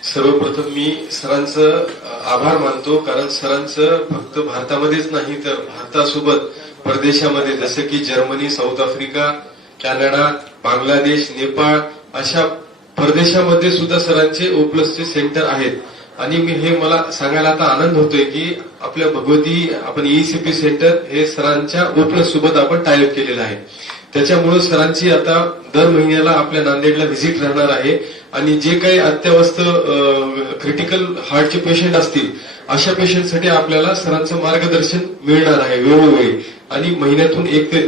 सर्वप्रथम मी सरांचं आभार मानतो, कारण सरांचं फक्त भारतामध्येच नाही तर भारतासोबत परदेशामध्ये जसे की Germany, south Africa, Canada, Bangladesh, Nepal अशा परदेशामध्ये सुद्धा सरांचे ओप्लसचे सेंटर आहेत। आणि मला सांगायला आता आनंद होतोय की आपल्या भगवती आपण ईसीपी सेंटर हे सरांच्या ओप्लस सोबत आपण टायअप केलेलं आहे। त्याच्यामुळे सरांची आता दर महिन्याला आपल्या नांदेडला व्हिजिट राहणार आहे आणि जे काही अत्यावस्थ क्रिटिकल हार्टचे पेशंट असतील अशा पेशंटसाठी आपल्याला सरांचं मार्गदर्शन मिळणार आहे वेळोवेळी। आणि महिन्यातून 1 ते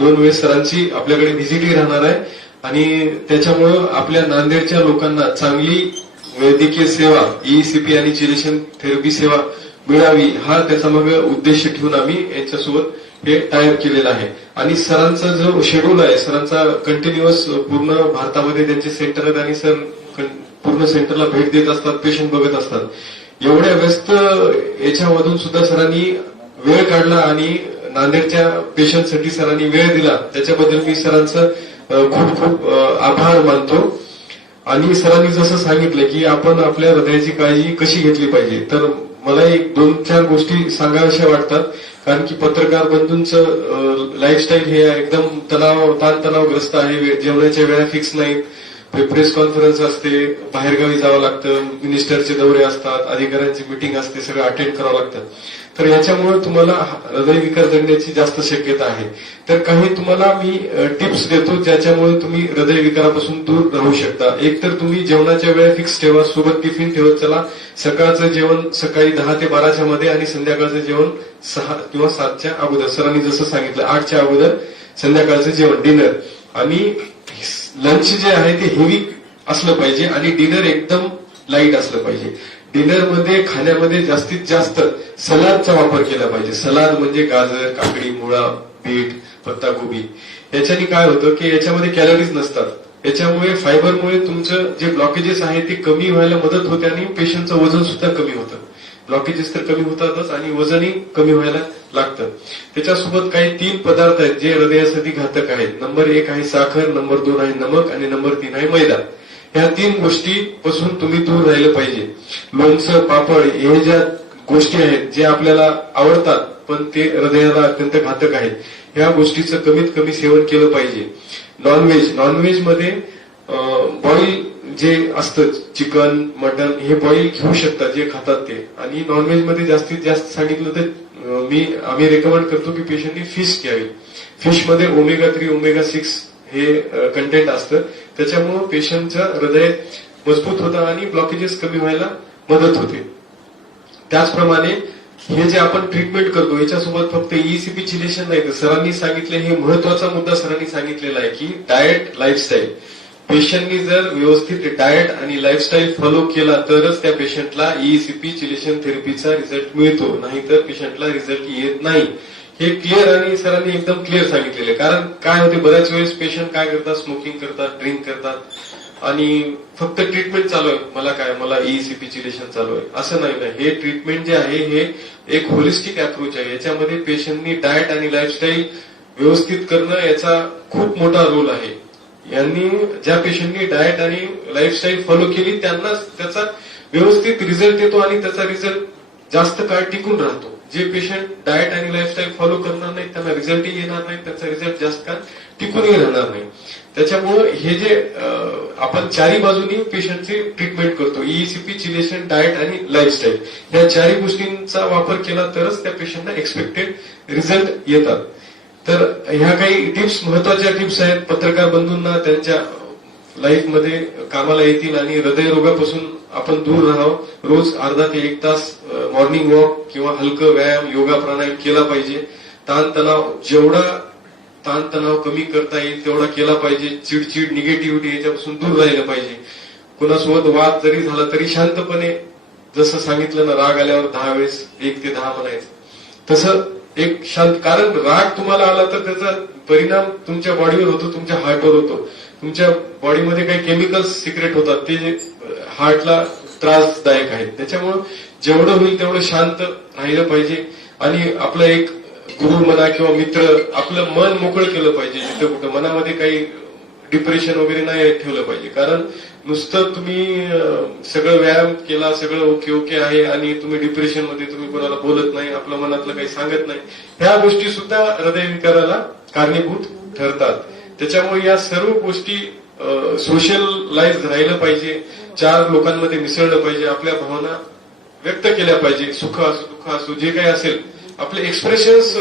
2 वेळेस सरांची आपल्याकडे व्हिजिटही राहणार आहे आणि त्याच्यामुळे आपल्या नांदेडच्या लोकांना चांगली वैद्यकीय सेवा, ईसीपी आणि चिरेशन थेरपी सेवा मिळावी हा त्याचा मागे उद्देश ठेवून आम्ही यांच्यासोबत हे टायअप केलेलं आहे। आणि सरांचा जो शेड्यूल आहे, सरांचा कंटिन्युअस पूर्ण भारतामध्ये त्यांचे सेंटर आहेत आणि सर पूर्ण सेंटरला भेट देत असतात, पेशंट बघत असतात। एवढ्या व्यस्त याच्यामधून सुद्धा सरांनी वेळ काढला आणि नांदेडच्या पेशंटसाठी सरांनी वेळ दिला, त्याच्याबद्दल मी सरांचं खूप खूप आभार मानतो। आणि सरांनी जसं सांगितलं की आपण आपल्या हृदयाची काळजी कशी घेतली पाहिजे, तर मला 1-2-4 गोष्टी सांगाव्याशा वाटतात। कारण की पत्रकार बंधूंचं लाईफस्टाईल हे एकदम ताणतणावग्रस्त आहे, जेवणाच्या वेळा फिक्स नाहीत, प्रेस कॉन्फरन्स असते, बाहेरगावी जावं लागतं, मिनिस्टरचे दौरे असतात, अधिकाऱ्यांची मिटिंग असते, सगळं अटेंड करावं लागतं। तर याच्यामुळे तुम्हाला हृदयविकार जगण्याची जास्त शक्यता आहे। तर काही तुम्हाला मी टिप्स देतो ज्याच्यामुळे तुम्ही हृदयविकारापासून दूर राहू शकता। एक तर तुम्ही जेवणाच्या वेळा फिक्स ठेवा, सोबत टिफिन ठेवत चला। सकाळचं जेवण सकाळी 10 ते 12च्या मध्ये आणि संध्याकाळचं जेवण 6 किंवा 7च्या अगोदर, सरांनी जसं सांगितलं 8च्या अगोदर संध्याकाळचं जेवण डिनर। आणि लंच जे आहे ते हेवी असलं पाहिजे आणि डिनर एकदम लाईट असलं पाहिजे. डिनर मध्ये खाण्यामध्ये जास्तीत जास्त सलादचा वापर केला पाहिजे. सलाद म्हणजे गाजर, काकडी, मुळा, बीट, पत्ताकोबी. याच्याने काय होतं की याच्यामध्ये कॅलरीज नसतात. याच्यामुळे फायबरमुळे तुमचं जे ब्लॉकेजेस आहे ते कमी व्हायला मदत होते आणि पेशंटचं वजन सुद्धा कमी होतं. ब्लॉकेजेस तर कमी होतातच आणि वजनही कमी व्हायला लागतं. त्याच्यासोबत काही 3 पदार्थ आहेत जे हृदयासाठी घातक आहेत. नंबर 1 आहे साखर, नंबर 2 आहे नमक आणि नंबर 3 आहे मैदा. ह्या 3 गोष्टीपासून तुम्ही दूर राहिलं पाहिजे. लोणचं, पापड हे ज्या गोष्टी आहेत जे आपल्याला आवडतात पण ते हृदयाला अत्यंत घातक आहेत, ह्या गोष्टीचं कमीत कमी सेवन केलं पाहिजे. नॉनव्हेज मध्ये बॉईल जे असतं चिकन, मटन हे बॉईल घेऊ शकतात जे खातात ते. आणि नॉनव्हेज मध्ये जास्तीत जास्त सांगितलं तर आम्ही रेकमेंड करतो की पेशंटनी फिश घ्यावी. फिश मध्ये ओमेगा 3, ओमेगा 6 हे कंटेंट असतं. त्याच्यामुळे पेशंटचं हृदय मजबूत होतं आणि ब्लॉकेजेस कमी व्हायला मदत होते. त्याचप्रमाणे हे जे आपण ट्रीटमेंट करतो याच्यासोबत फक्त ईसीपी चिलेशन नाही तर सरांनी सांगितले, हे महत्वाचा मुद्दा सरांनी सांगितलेला आहे की डाएट, लाईफस्टाईल. पेशंटनी जर व्यवस्थित डाएट आणि लाईफस्टाईल फॉलो केला तरच त्या पेशंटला ईसीपी चिलेशन थेरपीचा रिझल्ट मिळतो, नाहीतर पेशंटला रिझल्ट येत नाही. हे क्लिअर आणि सरांनी एकदम क्लिअर सांगितलेले. कारण काय होते, बऱ्याच वेळेस पेशंट काय करतात, स्मोकिंग करतात, ड्रिंक करतात आणि फक्त ट्रीटमेंट चालू आहे, मला ईसीपी चिलेशन चालू आहे असं नाही ना. हे ट्रीटमेंट जे आहे हे एक होलिस्टिक अप्रोच आहे. याच्यामध्ये पेशंटनी डाएट आणि लाईफस्टाईल व्यवस्थित करणं याचा खूप मोठा रोल आहे. यांनी ज्या पेशंटनी डाएट आणि लाईफस्टाईल फॉलो केली त्यांनाच त्याचा व्यवस्थित रिझल्ट येतो आणि त्याचा रिझल्ट जास्त काळ टिकून राहतो. जे पेशंट डाएट आणि लाईफस्टाईल फॉलो करणार नाही त्यांना रिझल्टही येणार नाही, त्याचा रिझल्ट जास्त काळ टिकूनही राहणार नाही. त्याच्यामुळे हे जे आपण चारी बाजूनी पेशंटची ट्रीटमेंट करतो, ईसीपी, चिलेशन, डाएट आणि लाईफस्टाईल, या चारही गोष्टींचा वापर केला तरच त्या पेशंटला एक्सपेक्टेड रिझल्ट येतात. तर ह्या काही टिप्स, महत्वाच्या टिप्स आहेत, पत्रकार बंधूंना त्यांच्या लाईफमध्ये कामाला येतील आणि हृदयरोगापासून आपण दूर राहावं. रोज अर्धा ते 1 तास मॉर्निंग वॉक किंवा हलकं व्यायाम, योगा, प्राणायाम केला पाहिजे. जेवढा ताणतणाव कमी करता येईल तेवढा केला पाहिजे. चिडचिड, निगेटिव्हिटी याच्यापासून दूर राहिलं पाहिजे. कोणासोबत वाद जरी झाला तरी शांतपणे, जसं सांगितलं ना, राग आल्यावर 10 वेळेस 1 ते 10 म्हणायचं, तसं एक शांत. कारण राग तुम्हाला आला तर त्याचा परिणाम तुमच्या बॉडीवर होतो, तुमच्या हार्टवर होतो. तुमच्या बॉडीमध्ये काही केमिकल्स सिक्रेट होतात ते हार्टला त्रासदायक आहेत. त्याच्यामुळे जेवढं होईल तेवढं शांत राहिलं पाहिजे आणि आपलं एक गुरु म्हणा किंवा मित्र, आपलं मन मोकळं केलं पाहिजे. जिथं कुठं मनामध्ये काही डिप्रेशन वगैरे नाही ठेवलं पाहिजे. कारण नुसतं तुम्ही सगळं व्यायाम केला, सगळं ओके आहे आणि तुम्ही डिप्रेशन मध्ये तुम्ही कोणाला बोलत नाही, आपल्या मनातलं काही सांगत नाही, ह्या गोष्टी सुद्धा हृदयविकाराला कारणीभूत ठरतात. त्याच्यामुळे या सर्व गोष्टी सोशलाइज राहिलं पाहिजे, 4 लोकांमध्ये मिसळलं पाहिजे, आपल्या भावना व्यक्त केल्या पाहिजे, सुख असो दुःख असो जे काही असेल आपले एक्सप्रेशन्स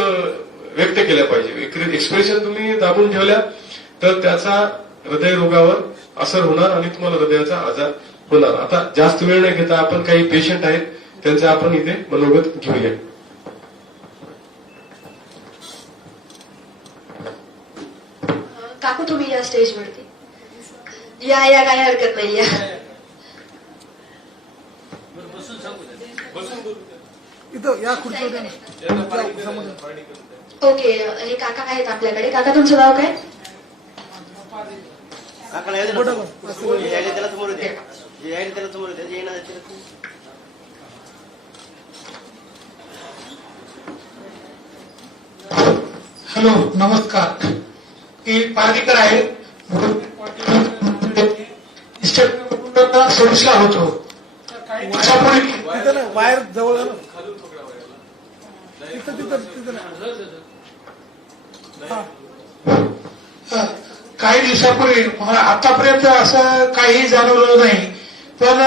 व्यक्त केल्या पाहिजे. एक्सप्रेशन तुम्ही दाबून ठेवल्या तर त्याचा हृदयरोगावर असर होणार आणि तुम्हाला हृदयाचा आजार होणार. आता जास्त वेळ न घेता आपण काही पेशंट आहेत त्यांचं आपण इथे मनोगत घेऊया. काकू तुम्ही या स्टेजवरती या, काही हरकत नाही या. इथं या खुर्चीवर ओके, हे काका आहेत आपल्याकडे. काका तुमचं नाव काय? हॅलो, नमस्कार. मी पार्टीकर आहे. सर्व्हिसला होतो. वायर जवळ काही दिवसापूर्वी मला आतापर्यंत असं काही जाणवलं नाही, पण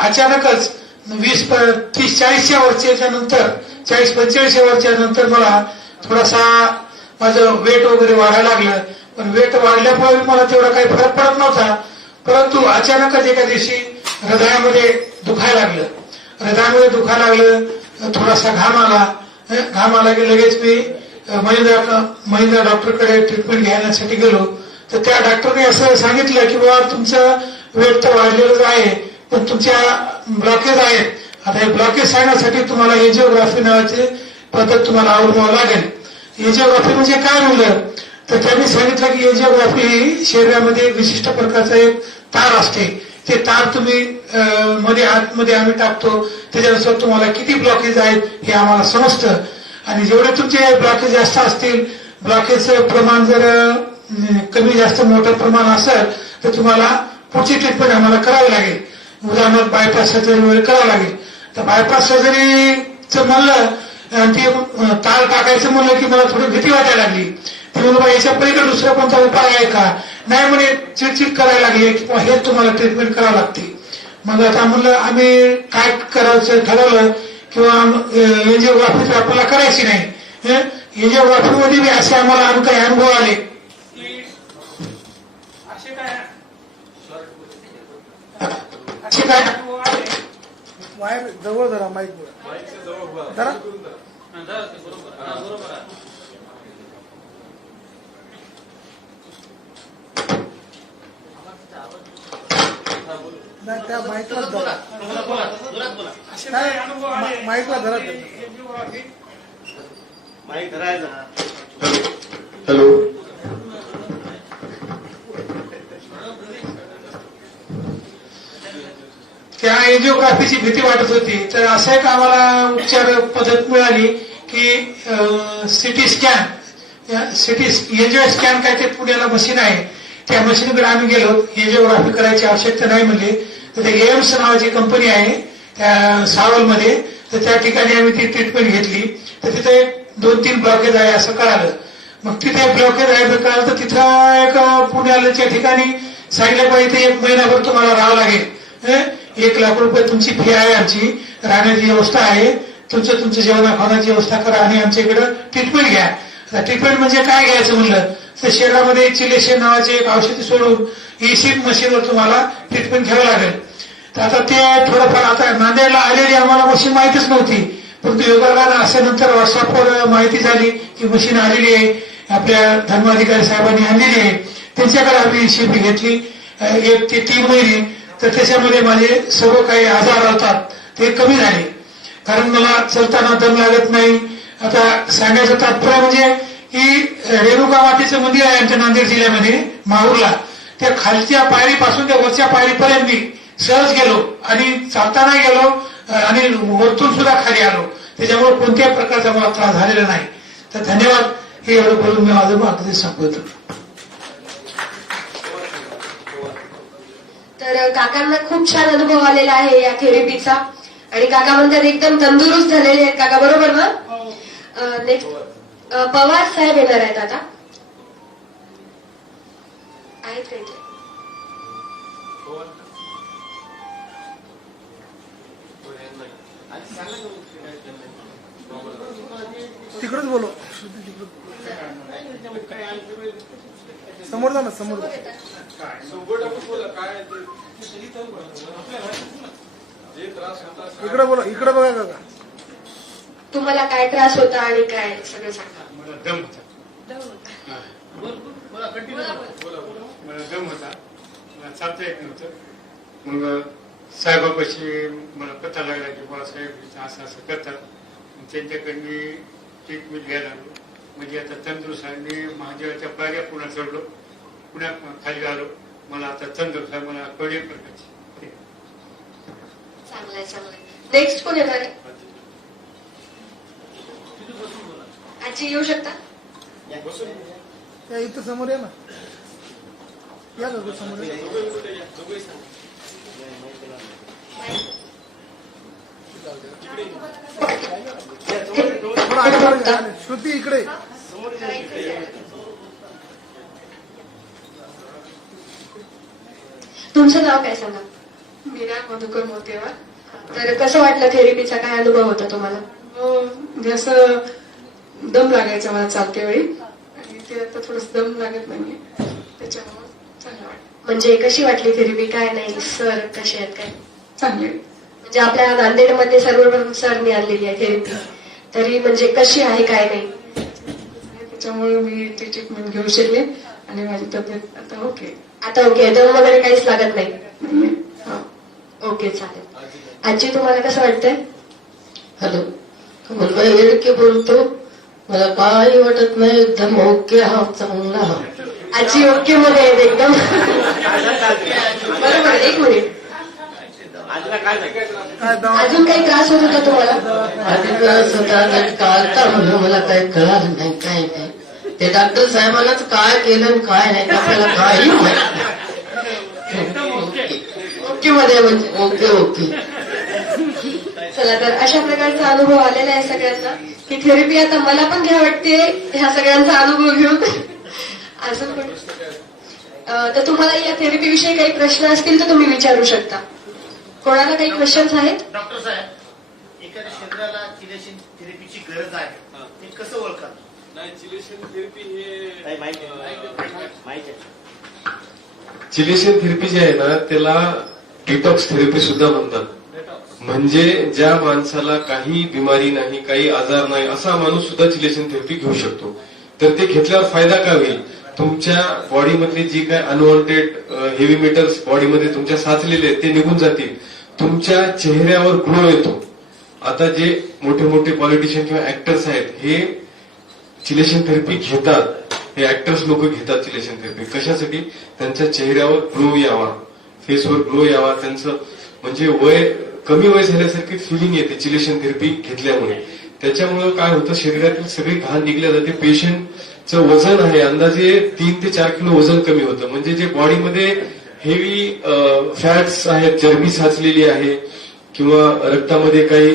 अचानकच 20-30-40च्या वर्षाच्या नंतर, 40-45 वर्षाच्या नंतर मला थोडासा माझं वेट वगैरे वाढायला लागलं. पण वेट वाढल्यामुळे मला तेवढा काही फरक पडत नव्हता. परंतु अचानकच एका दिवशी हृदयामध्ये दुखायला लागलं. थोडासा घाम आला की लगेच मी महिंद्रा डॉक्टरकडे ट्रीटमेंट घेण्यासाठी गेलो. तर त्या डॉक्टरने असं सांगितलं की बाबा तुमचं वेट तर वाढलेलंच आहे, पण तुमच्या ब्लॉकेज आहेत. आता हे ब्लॉकेज सांगण्यासाठी तुम्हाला एंजिओग्राफी नावाची पद्धत तुम्हाला अवलंबावं लागेल. एंजिओग्राफी म्हणजे काय म्हणलं तर त्यांनी सांगितलं की एंजिओग्राफी ही शरीरामध्ये एक विशिष्ट प्रकारचा एक तार असते. ते तार तुम्ही मध्ये आतमध्ये आम्ही टाकतो, त्याच्यानुसार तुम्हाला किती ब्लॉकेज आहेत हे आम्हाला समजतं. आणि जेवढे तुमचे ब्लॉकेज जास्त असतील, ब्लॉकेजचं प्रमाण जर कमी जास्त मोठं प्रमाण असेल तर तुम्हाला पुढची ट्रीटमेंट आम्हाला करावी लागेल. उदाहरणार्थ बायपास सर्जरी वगैरे करावं लागेल. तर बायपास सर्जरीचं म्हणलं आणि ते तार टाकायचं म्हणलं की मला थोडी भीती वाटायला लागली. ती म्हणून याच्या पलीकडे दुसरा कोणता उपाय आहे का? नाही म्हणे, चिडचिड करायला लागली किंवा हे तुम्हाला ट्रीटमेंट करावं लागते. मग आता म्हणलं आम्ही काय करायचं ठरवलं किंवा एंजिओग्राफी तर आपल्याला करायची नाही. एंजिओग्राफीमध्ये बी असे आम्हाला काही अनुभव आले. असे काय माईक जवळ धरा, माईक धरा. नाही त्या माईकला धरा, माईकला धरा. माईक धरायचा. हॅलो. त्या एंजिओग्राफीची भीती वाटत होती. तर असं एक आम्हाला उपचार पद्धत मिळाली की सिटी स्कॅन, एंजिओ स्कॅन काय ते पुण्याला मशीन आहे, त्या मशीनकडे आम्ही गेलो. एंजिओग्राफी करायची आवश्यकता नाही म्हणले. तर ते एम्स नावाची कंपनी आहे त्या सावलमध्ये, तर त्या ठिकाणी आम्ही ती ट्रीटमेंट घेतली. तर तिथे 2-3 ब्लॉकेज आहे असं कळालं. मग तिथे ब्लॉकेज आहे असं कळालं तर तिथं एक पुण्याच्या ठिकाणी सांगितलं पाहिजे 1 महिनाभर तुम्हाला राहावं लागेल. 1 लाख रुपये तुमची फी आहे, आमची राहण्याची व्यवस्था आहे, तुमचं जेवणा खाण्याची व्यवस्था करा आणि आमच्या इकडं ट्रीटमेंट घ्या. ट्रीटमेंट म्हणजे काय घ्यायचं म्हणलं तर शरीरामध्ये चिलेशन नावाचे एक औषधी सोडून ईसीम मशीनवर तुम्हाला ट्रीटमेंट घ्यावं लागेल. तर आता ते थोडंफार आता नांदेडला आलेली आम्हाला मशीन माहितीच नव्हती, परंतु योगायोगानं असल्यानंतर व्हॉट्सअपवर माहिती झाली की मशीन आलेली आहे, आपल्या धर्माधिकारी साहेबांनी आणलेली आहे. त्यांच्याकडे आम्ही शिबी घेतली 1 ते 3 महिने. तर त्याच्यामध्ये माझे सर्व काही आजार होतात ते कमी झाले. कारण मला चलताना दम लागत नाही. आता सांगायचं तात्पर्य म्हणजे की रेणुका मातेचं मंदिर आहे आमच्या नांदेड जिल्ह्यामध्ये माहूरला. त्या खालच्या पायरीपासून त्या वरच्या पायरीपर्यंत मी सहज गेलो आणि चालताना गेलो आणि वरतून सुद्धा खाली आलो. त्याच्यामुळे कोणत्याही प्रकारचा मला त्रास झालेला नाही. तर धन्यवाद. हे एवढं बोलून मी माझं अगदी संपवतो. तर काकांना खूप छान अनुभव आलेला आहे या थेरपीचा आणि काका म्हणतात एकदम तंदुरुस्त झालेले आहेत. काका बरोबर ना? नेक्स्ट पवार साहेब येणार आहेत आता. आहेत का इथे? तिकडच बोलो, समोर जा ना, समोर जा. इकडे बोला, इकडे बघा काका. तुम्हाला काय त्रास होता आणि काय सगळं सांगा. मला दम होता, मला चालता येत नव्हतं. मग साहेबापाशी मला पत्ता लागला की बाळासाहेब असं असं करतात. त्यांच्याकडनी ट्रीटमेंट घ्यायला लागलो. म्हणजे आता तंदुरुस्त आहे. मी महादेवाच्या पायऱ्या पुन्हा चढलो, पुन्हा खाली आलो. मला आता तंदुरुस्त आहे. मला कळले प्रकारची. चांगलाय चांगलाय. नेक्स्ट कोण येणार आहे? आजी येऊ शकता? त्या इथं समोर या ना, या का समोर या. श्रुती इकडे. तुमचं नाव काय सांगा? मीरा मधुकर मोतेवार. तर कसं वाटलं थेरपीचा? काय अनुभव होता तुम्हाला? म्हणजे असं दम लागायचा मला चालते वेळी आणि ते आता थोडस दम लागत नाहीये, त्याच्यामुळे चांगलं वाटतं. म्हणजे कशी वाटली थेरपी? काय नाही सर कसे आहेत काय? चांगले. म्हणजे आपल्या नांदेडमध्ये सर्वप्रथम सरनी आणलेली आहे थेरपी, तरी म्हणजे कशी आहे काय नाही? त्याच्यामुळे मी ती ट्रीटमेंट घेऊ शकले आणि माझी तब्येत आता ओके. आता ओके, दम वगैरे काहीच लागत नाही. नाहीये. हा. ओके, चालेल. आजी, तुम्हाला कसं वाटतंय? हॅलो, मुलगा येडके बोलतो. मला काही वाटत नाही, एकदम ओके हा, चांगला हा. आजी ओके मध्ये आहेत एकदम. बरोबर, एक मिनिट. अजून काही त्रास होत होता तुम्हाला? आधी त्रास होता, कालता म्हणलं मला काही कळालं नाही, काही नाही. ते डॉक्टर साहेबांनाच काय केलं आणि काय नाही आपल्याला काही माहित नाही. ओके मध्ये म्हणजे. Okay okay. चला, तर अशा प्रकारचा अनुभव आलेला आहे सगळ्यांना की थेरपी आता मला पण घ्या वाटते ह्या सगळ्यांचा अनुभव घेऊन. अजून पण तर तुम्हाला या थेरपी विषयी काही प्रश्न असतील तर तुम्ही विचारू शकता. कोणाला काही क्वेश्चन्स आहेत? डॉक्टर साहेब, एखाद्या शरीराला चिलेशन थेरपीची गरज आहे, ते कसं ओळखा? चिलेशन थेरपी जी आहे ना, त्याला डिटॉक्स थेरपी सुद्धा म्हणतात. म्हणजे ज्या माणसाला काही बिमारी नाही, काही आजार नाही, असा माणूस सुद्धा चिलेशन थेरपी घेऊ शकतो. तर ते घेतल्यावर फायदा काय होईल? तुमच्या बॉडीमधले जी काय अनवॉन्टेड हेवी मेटल्स बॉडीमध्ये तुमच्या साचलेले आहेत ते निघून जातील. तुमच्या चेहऱ्यावर ग्लो येतो. आता जे मोठे मोठे पॉलिटिशियन किंवा ऍक्टर्स आहेत हे चिलेशन थेरपी घेतात. हे ऍक्टर्स लोक घेतात चिलेशन थेरपी कशासाठी? त्यांच्या चेहऱ्यावर ग्लो यावा, फेसवर ग्लो यावा, त्यांचं म्हणजे वय कमी वय झाल्यासारखी फिलिंग येते चिलेशन थेरपी घेतल्यामुळे. त्याच्यामुळे काय होतं, शरीरातील सगळी घाण निघल्या जाते. पेशंटचं वजन आहे अंदाजे 3 ते 4 किलो वजन कमी होतं. म्हणजे जे बॉडीमध्ये हेवी फॅट्स आहेत, चरबी साचलेली आहे किंवा रक्तामध्ये काही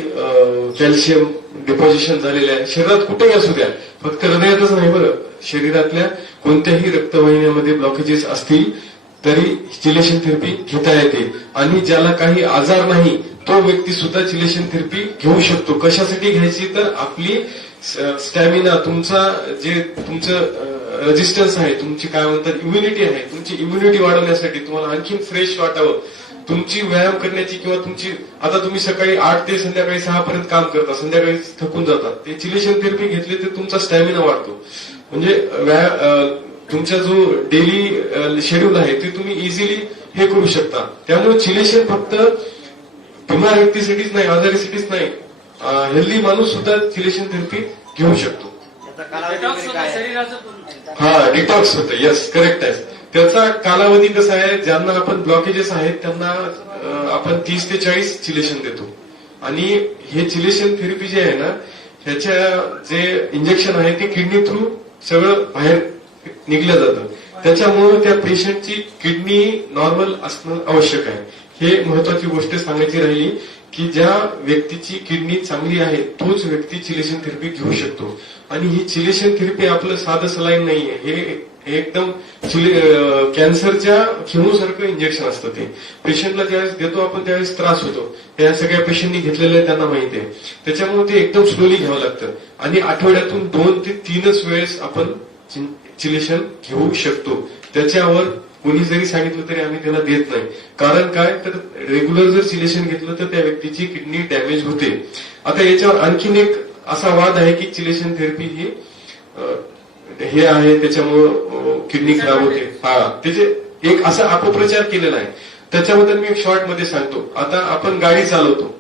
कॅल्शियम डिपॉझिशन झालेलं आहे, शरीरात कुठेही असू द्या, फक्त हृदयातच नाही बरं, शरीरातल्या कोणत्याही रक्तवाहिन्यामध्ये ब्लॉकेजेस असतील तरी चिलेशन थेरपी घेता येते. आणि ज्याला काही आजार नाही तो व्यक्ती सुद्धा चिलेशन थेरपी घेऊ शकतो. कशासाठी घ्यायची? तर आपली स्टॅमिना, तुमचं रेजिस्टन्स आहे, तुमची काय म्हणतात इम्युनिटी आहे, तुमची इम्युनिटी वाढवण्यासाठी, तुम्हाला आणखी फ्रेश वाटावं, तुमची व्यायाम करण्याची किंवा तुमची, आता तुम्ही सकाळी 8 ते संध्याकाळी 6 पर्यंत काम करता, संध्याकाळी थकून जातात, ते चिलेशन थेरपी घेतली तर तुमचा स्टॅमिना वाढतो. म्हणजे तुमचा जो डेली शेड्यूल आहे ते तुम्ही इझिली हे करू शकता. त्यामुळे चिलेशन फक्त बिमार व्यक्तीसाठीच नाही, आजारीसाठीच नाही, हेल्दी माणूस सुद्धा चिलेशन थेरपी घेऊ शकतो. हा, डिटॉक्स होतं. येस, करेक्ट आहे. त्याचा कालावधी कसा आहे, ज्यांना आपण ब्लॉकेजेस आहेत त्यांना आपण 30 ते 40 चिलेशन देतो. आणि हे चिलेशन थेरपी जे आहे ना, ह्याच्या जे इंजेक्शन आहे ते किडनी थ्रू सगळं बाहेर निघलं जातं. त्याच्यामुळे त्या पेशंटची किडनी नॉर्मल असणं आवश्यक आहे. हे महत्वाची गोष्ट सांगायची राहिली की ज्या व्यक्तीची किडनी चांगली आहे तोच व्यक्ती चिलेशन थेरपी घेऊ शकतो. आणि ही चिलेशन थेरपी आपलं साधं सलाईन नाहीये, हे एकदम कॅन्सरच्या किमोसारखं इंजेक्शन असतं. ते पेशंटला ज्यावेळेस देतो आपण त्यावेळेस त्रास होतो. त्या सगळ्या पेशंटनी घेतलेलं आहे त्यांना माहिती आहे. त्याच्यामुळे ते एकदम स्लोली घ्यावं लागतं. आणि आठवड्यातून 2 ते 3च वेळेस आपण चिलेशन घेऊ शकतो. त्याच्यावर कोणी जरी सांगितलं तरी आम्ही त्याला देत नाही. कारण काय, तर रेग्युलर जर चिलेशन घेतलं तर त्या व्यक्तीची किडनी डॅमेज होते. आता याच्यावर आणखीन एक असा वाद आहे की चिलेशन थेरपी ही हे आहे त्याच्यामुळं किडनी खराब होते. हा, त्याचे एक असा अपप्रचार केलेला आहे. त्याच्याबद्दल मी एक शॉर्ट मध्ये सांगतो. आता आपण गाडी चालवतो,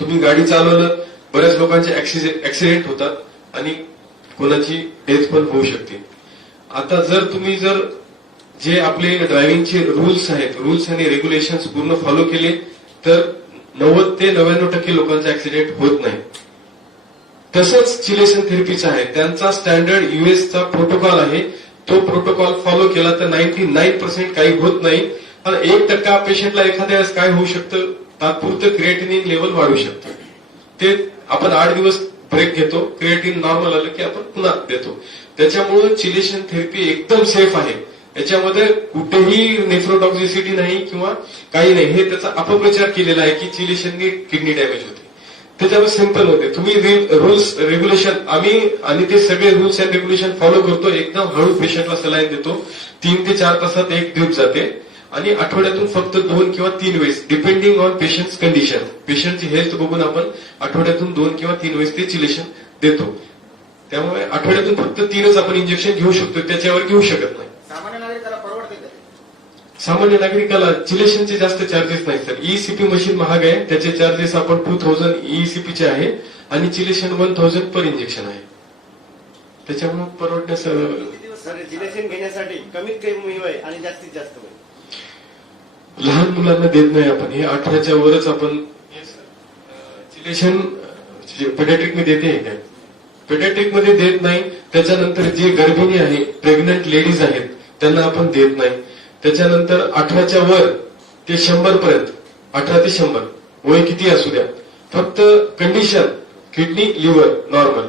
तुम्ही गाडी चालवलं, बऱ्याच लोकांचे ऍक्सिडेंट होतात आणि कोणाची डेथ पण होऊ शकते. आता जर तुम्ही जे आपले ड्रायव्हिंगचे रूल्स आहेत, रूल्स आणि रेग्युलेशन्स पूर्ण फॉलो केले तर 90 ते 99% लोकांचा ऍक्सिडेंट होत नाही. तसंच चिलेशन थेरपीचं आहे. त्यांचा स्टँडर्ड युएसचा प्रोटोकॉल आहे, तो प्रोटोकॉल फॉलो केला तर 99% काही होत नाही. पण 1% पेशंटला एखाद्या वेळेस काय होऊ शकतं, तात्पुरतं क्रिएटिनिन लेवल वाढू शकतं. ते आपण 8 दिवस ब्रेक घेतो, क्रिएटिन नॉर्मल आलं की आपण पुन्हा देतो. त्याच्यामुळे चिलेशन थेरपी एकदम सेफ आहे. याच्यामध्ये कुठेही नेफ्रोटॉक्झिसिटी नाही किंवा काही नाही. हे त्याचा अपप्रचार केलेला आहे की चिलेशननी किडनी डॅमेज होते. त्याच्यावर सिंपल होते. तुम्ही रूल्स रेग्युलेशन आणि ते सगळे रूल्स अँड रेग्युलेशन फॉलो करतो. एकदम हळू पेशंटला सलाईन देतो. 3 ते 4 तासात एक ड्रीप जाते. आणि आठवड्यातून फक्त 2 किंवा 3 वेळेस डिपेंडिंग ऑन पेशंट्स कंडिशन, पेशंटची हेल्थ बघून आपण आठवड्यातून 2 किंवा 3 वेळेस ते चिलेशन देतो. त्यामुळे आठवड्यातून फक्त 3च आपण इंजेक्शन घेऊ शकतो, त्याच्यावर घेऊ शकत नाही. सामान्य नागरिकाला परवडते का? सामान्य नागरिकाला चिलेशनचे जास्त चार्जेस नाही सर. ईसीपी मशीन महाग आहे, त्याचे चार्जेस आपण 2000 ईसीपीचे आहे आणि चिलेशन 1000 पर इंजेक्शन आहे, त्याच्यामुळे परवडण्यास सर जिलेशन घेण्यासाठी कमीत कमी वय आणि जास्तीत जास्त वय लहान मुलांना देत नाही आपण. हे 18च्या वरच आपण चिलेशन पेडियाट्रिक मध्ये देते काय, पेडियाट्रिक मध्ये देत नाही. त्याच्यानंतर जे गर्भिणी आहे, प्रेग्नंट लेडीज आहेत, त्यांना आपण देत नाही. त्याच्यानंतर 18च्या वर ते 100 पर्यंत, 18 ते 100 वय किती असू द्या, फक्त कंडिशन किडनी लिव्हर नॉर्मल.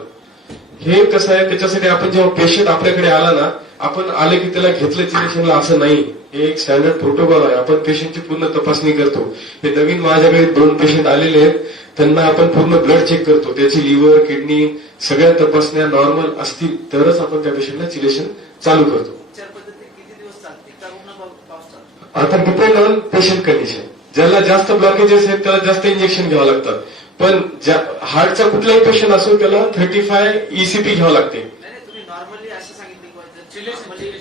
हे कसं आहे, त्याच्यासाठी आपण जेव्हा पेशंट आपल्याकडे आला ना, आपण आले की त्याला घेतलं चिलेशनला असं नाही. हे एक स्टँडर्ड प्रोटोकॉल आहे. आपण पेशंटची पूर्ण तपासणी करतो. हे नवीन माझ्याकडे 2 पेशंट आलेले आहेत, त्यांना आपण पूर्ण ब्लड चेक करतो, त्याची लिव्हर किडनी सगळ्या तपासण्या नॉर्मल असतील तरच आपण त्या पेशंटला चिलेशन चालू करतो. उपचार पद्धती किती दिवस चालते का रुग्ण पावसात? आता डिपेंड ऑन पेशंट कंडिशन. ज्याला जास्त ब्लॉकेजेस आहेत त्याला जास्त इंजेक्शन घ्यावं लागतात, पण हार्टचा कुठलाही पेशंट असो त्याला 35 ईसीपी घ्यावं लागते. नाही तुम्ही नॉर्मली असं सांगितलं की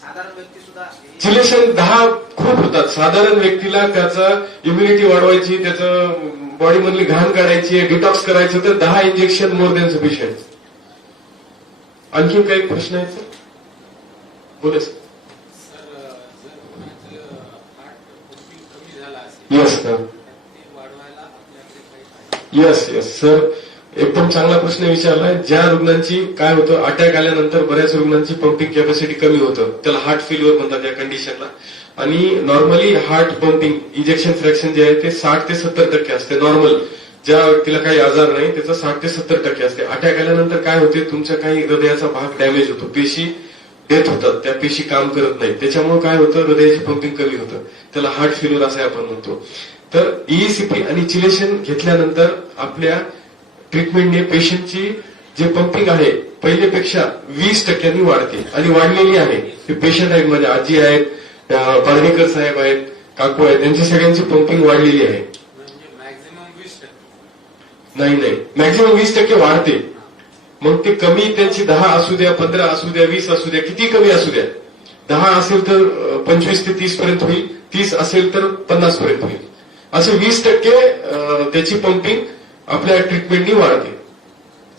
साधारण व्यक्ती सुद्धा चिलेशन 10 खूप होतात. साधारण व्यक्तीला त्याचा इम्युनिटी वाढवायची, त्याचं बॉडी मधली घाण काढायची, डिटॉक्स करायचं तर 10 इंजेक्शन मोर दॅन सफिशियंट. आणखी काही प्रश्न आहेत सर? बोला sir. Yes sir. Yes yes sir, एकदम चांगला प्रश्न विचारलाय. ज्या रुग्णांची काय होतं, अटॅक आल्यानंतर बऱ्याच रुग्णांची पंपिंग कॅपॅसिटी कमी होतं, त्याला हार्ट फेल्युअर म्हणतात या कंडिशनला. आणि normally heart pumping ejection fraction जे आहे ते 60 ते 70% असते. नॉर्मल ज्या व्यक्तीला काही आजार नाही त्याचं 60 ते 70% असते. अटॅक आल्यानंतर काय होते, तुमच्या काही हृदयाचा भाग डॅमेज होतो, पेशी डेथ होतात, त्या पेशी काम करत नाही, त्याच्यामुळे काय होतं, हृदयाची पंपिंग कमी होतं, त्याला हार्ट फेल्युअर असं आपण म्हणतो. तर ईसीपी आणि चिलेशन घेतल्यानंतर आपल्या ट्रीटमेंटने पेशंटची जे पंपिंग आहे पहिलेपेक्षा 20% वाढते आणि वाढलेली आहे. हे पेशंट आहेत, माझे आजी आहेत, पार्डीकर साहेब आहेत, काकू आहेत, त्यांची सगळ्यांची पंपिंग वाढलेली आहे. नाही मॅक्झिमम 20% वाढते. मग ते कमी त्यांची 10 असू द्या, 15 असू द्या, 20 असू द्या, किती कमी असू द्या. 10 असेल तर 25 ते 30 पर्यंत होईल, 30 असेल तर 50 पर्यंत होईल. असं 20% त्याची पंपिंग आपल्या ट्रीटमेंटनी वाढते.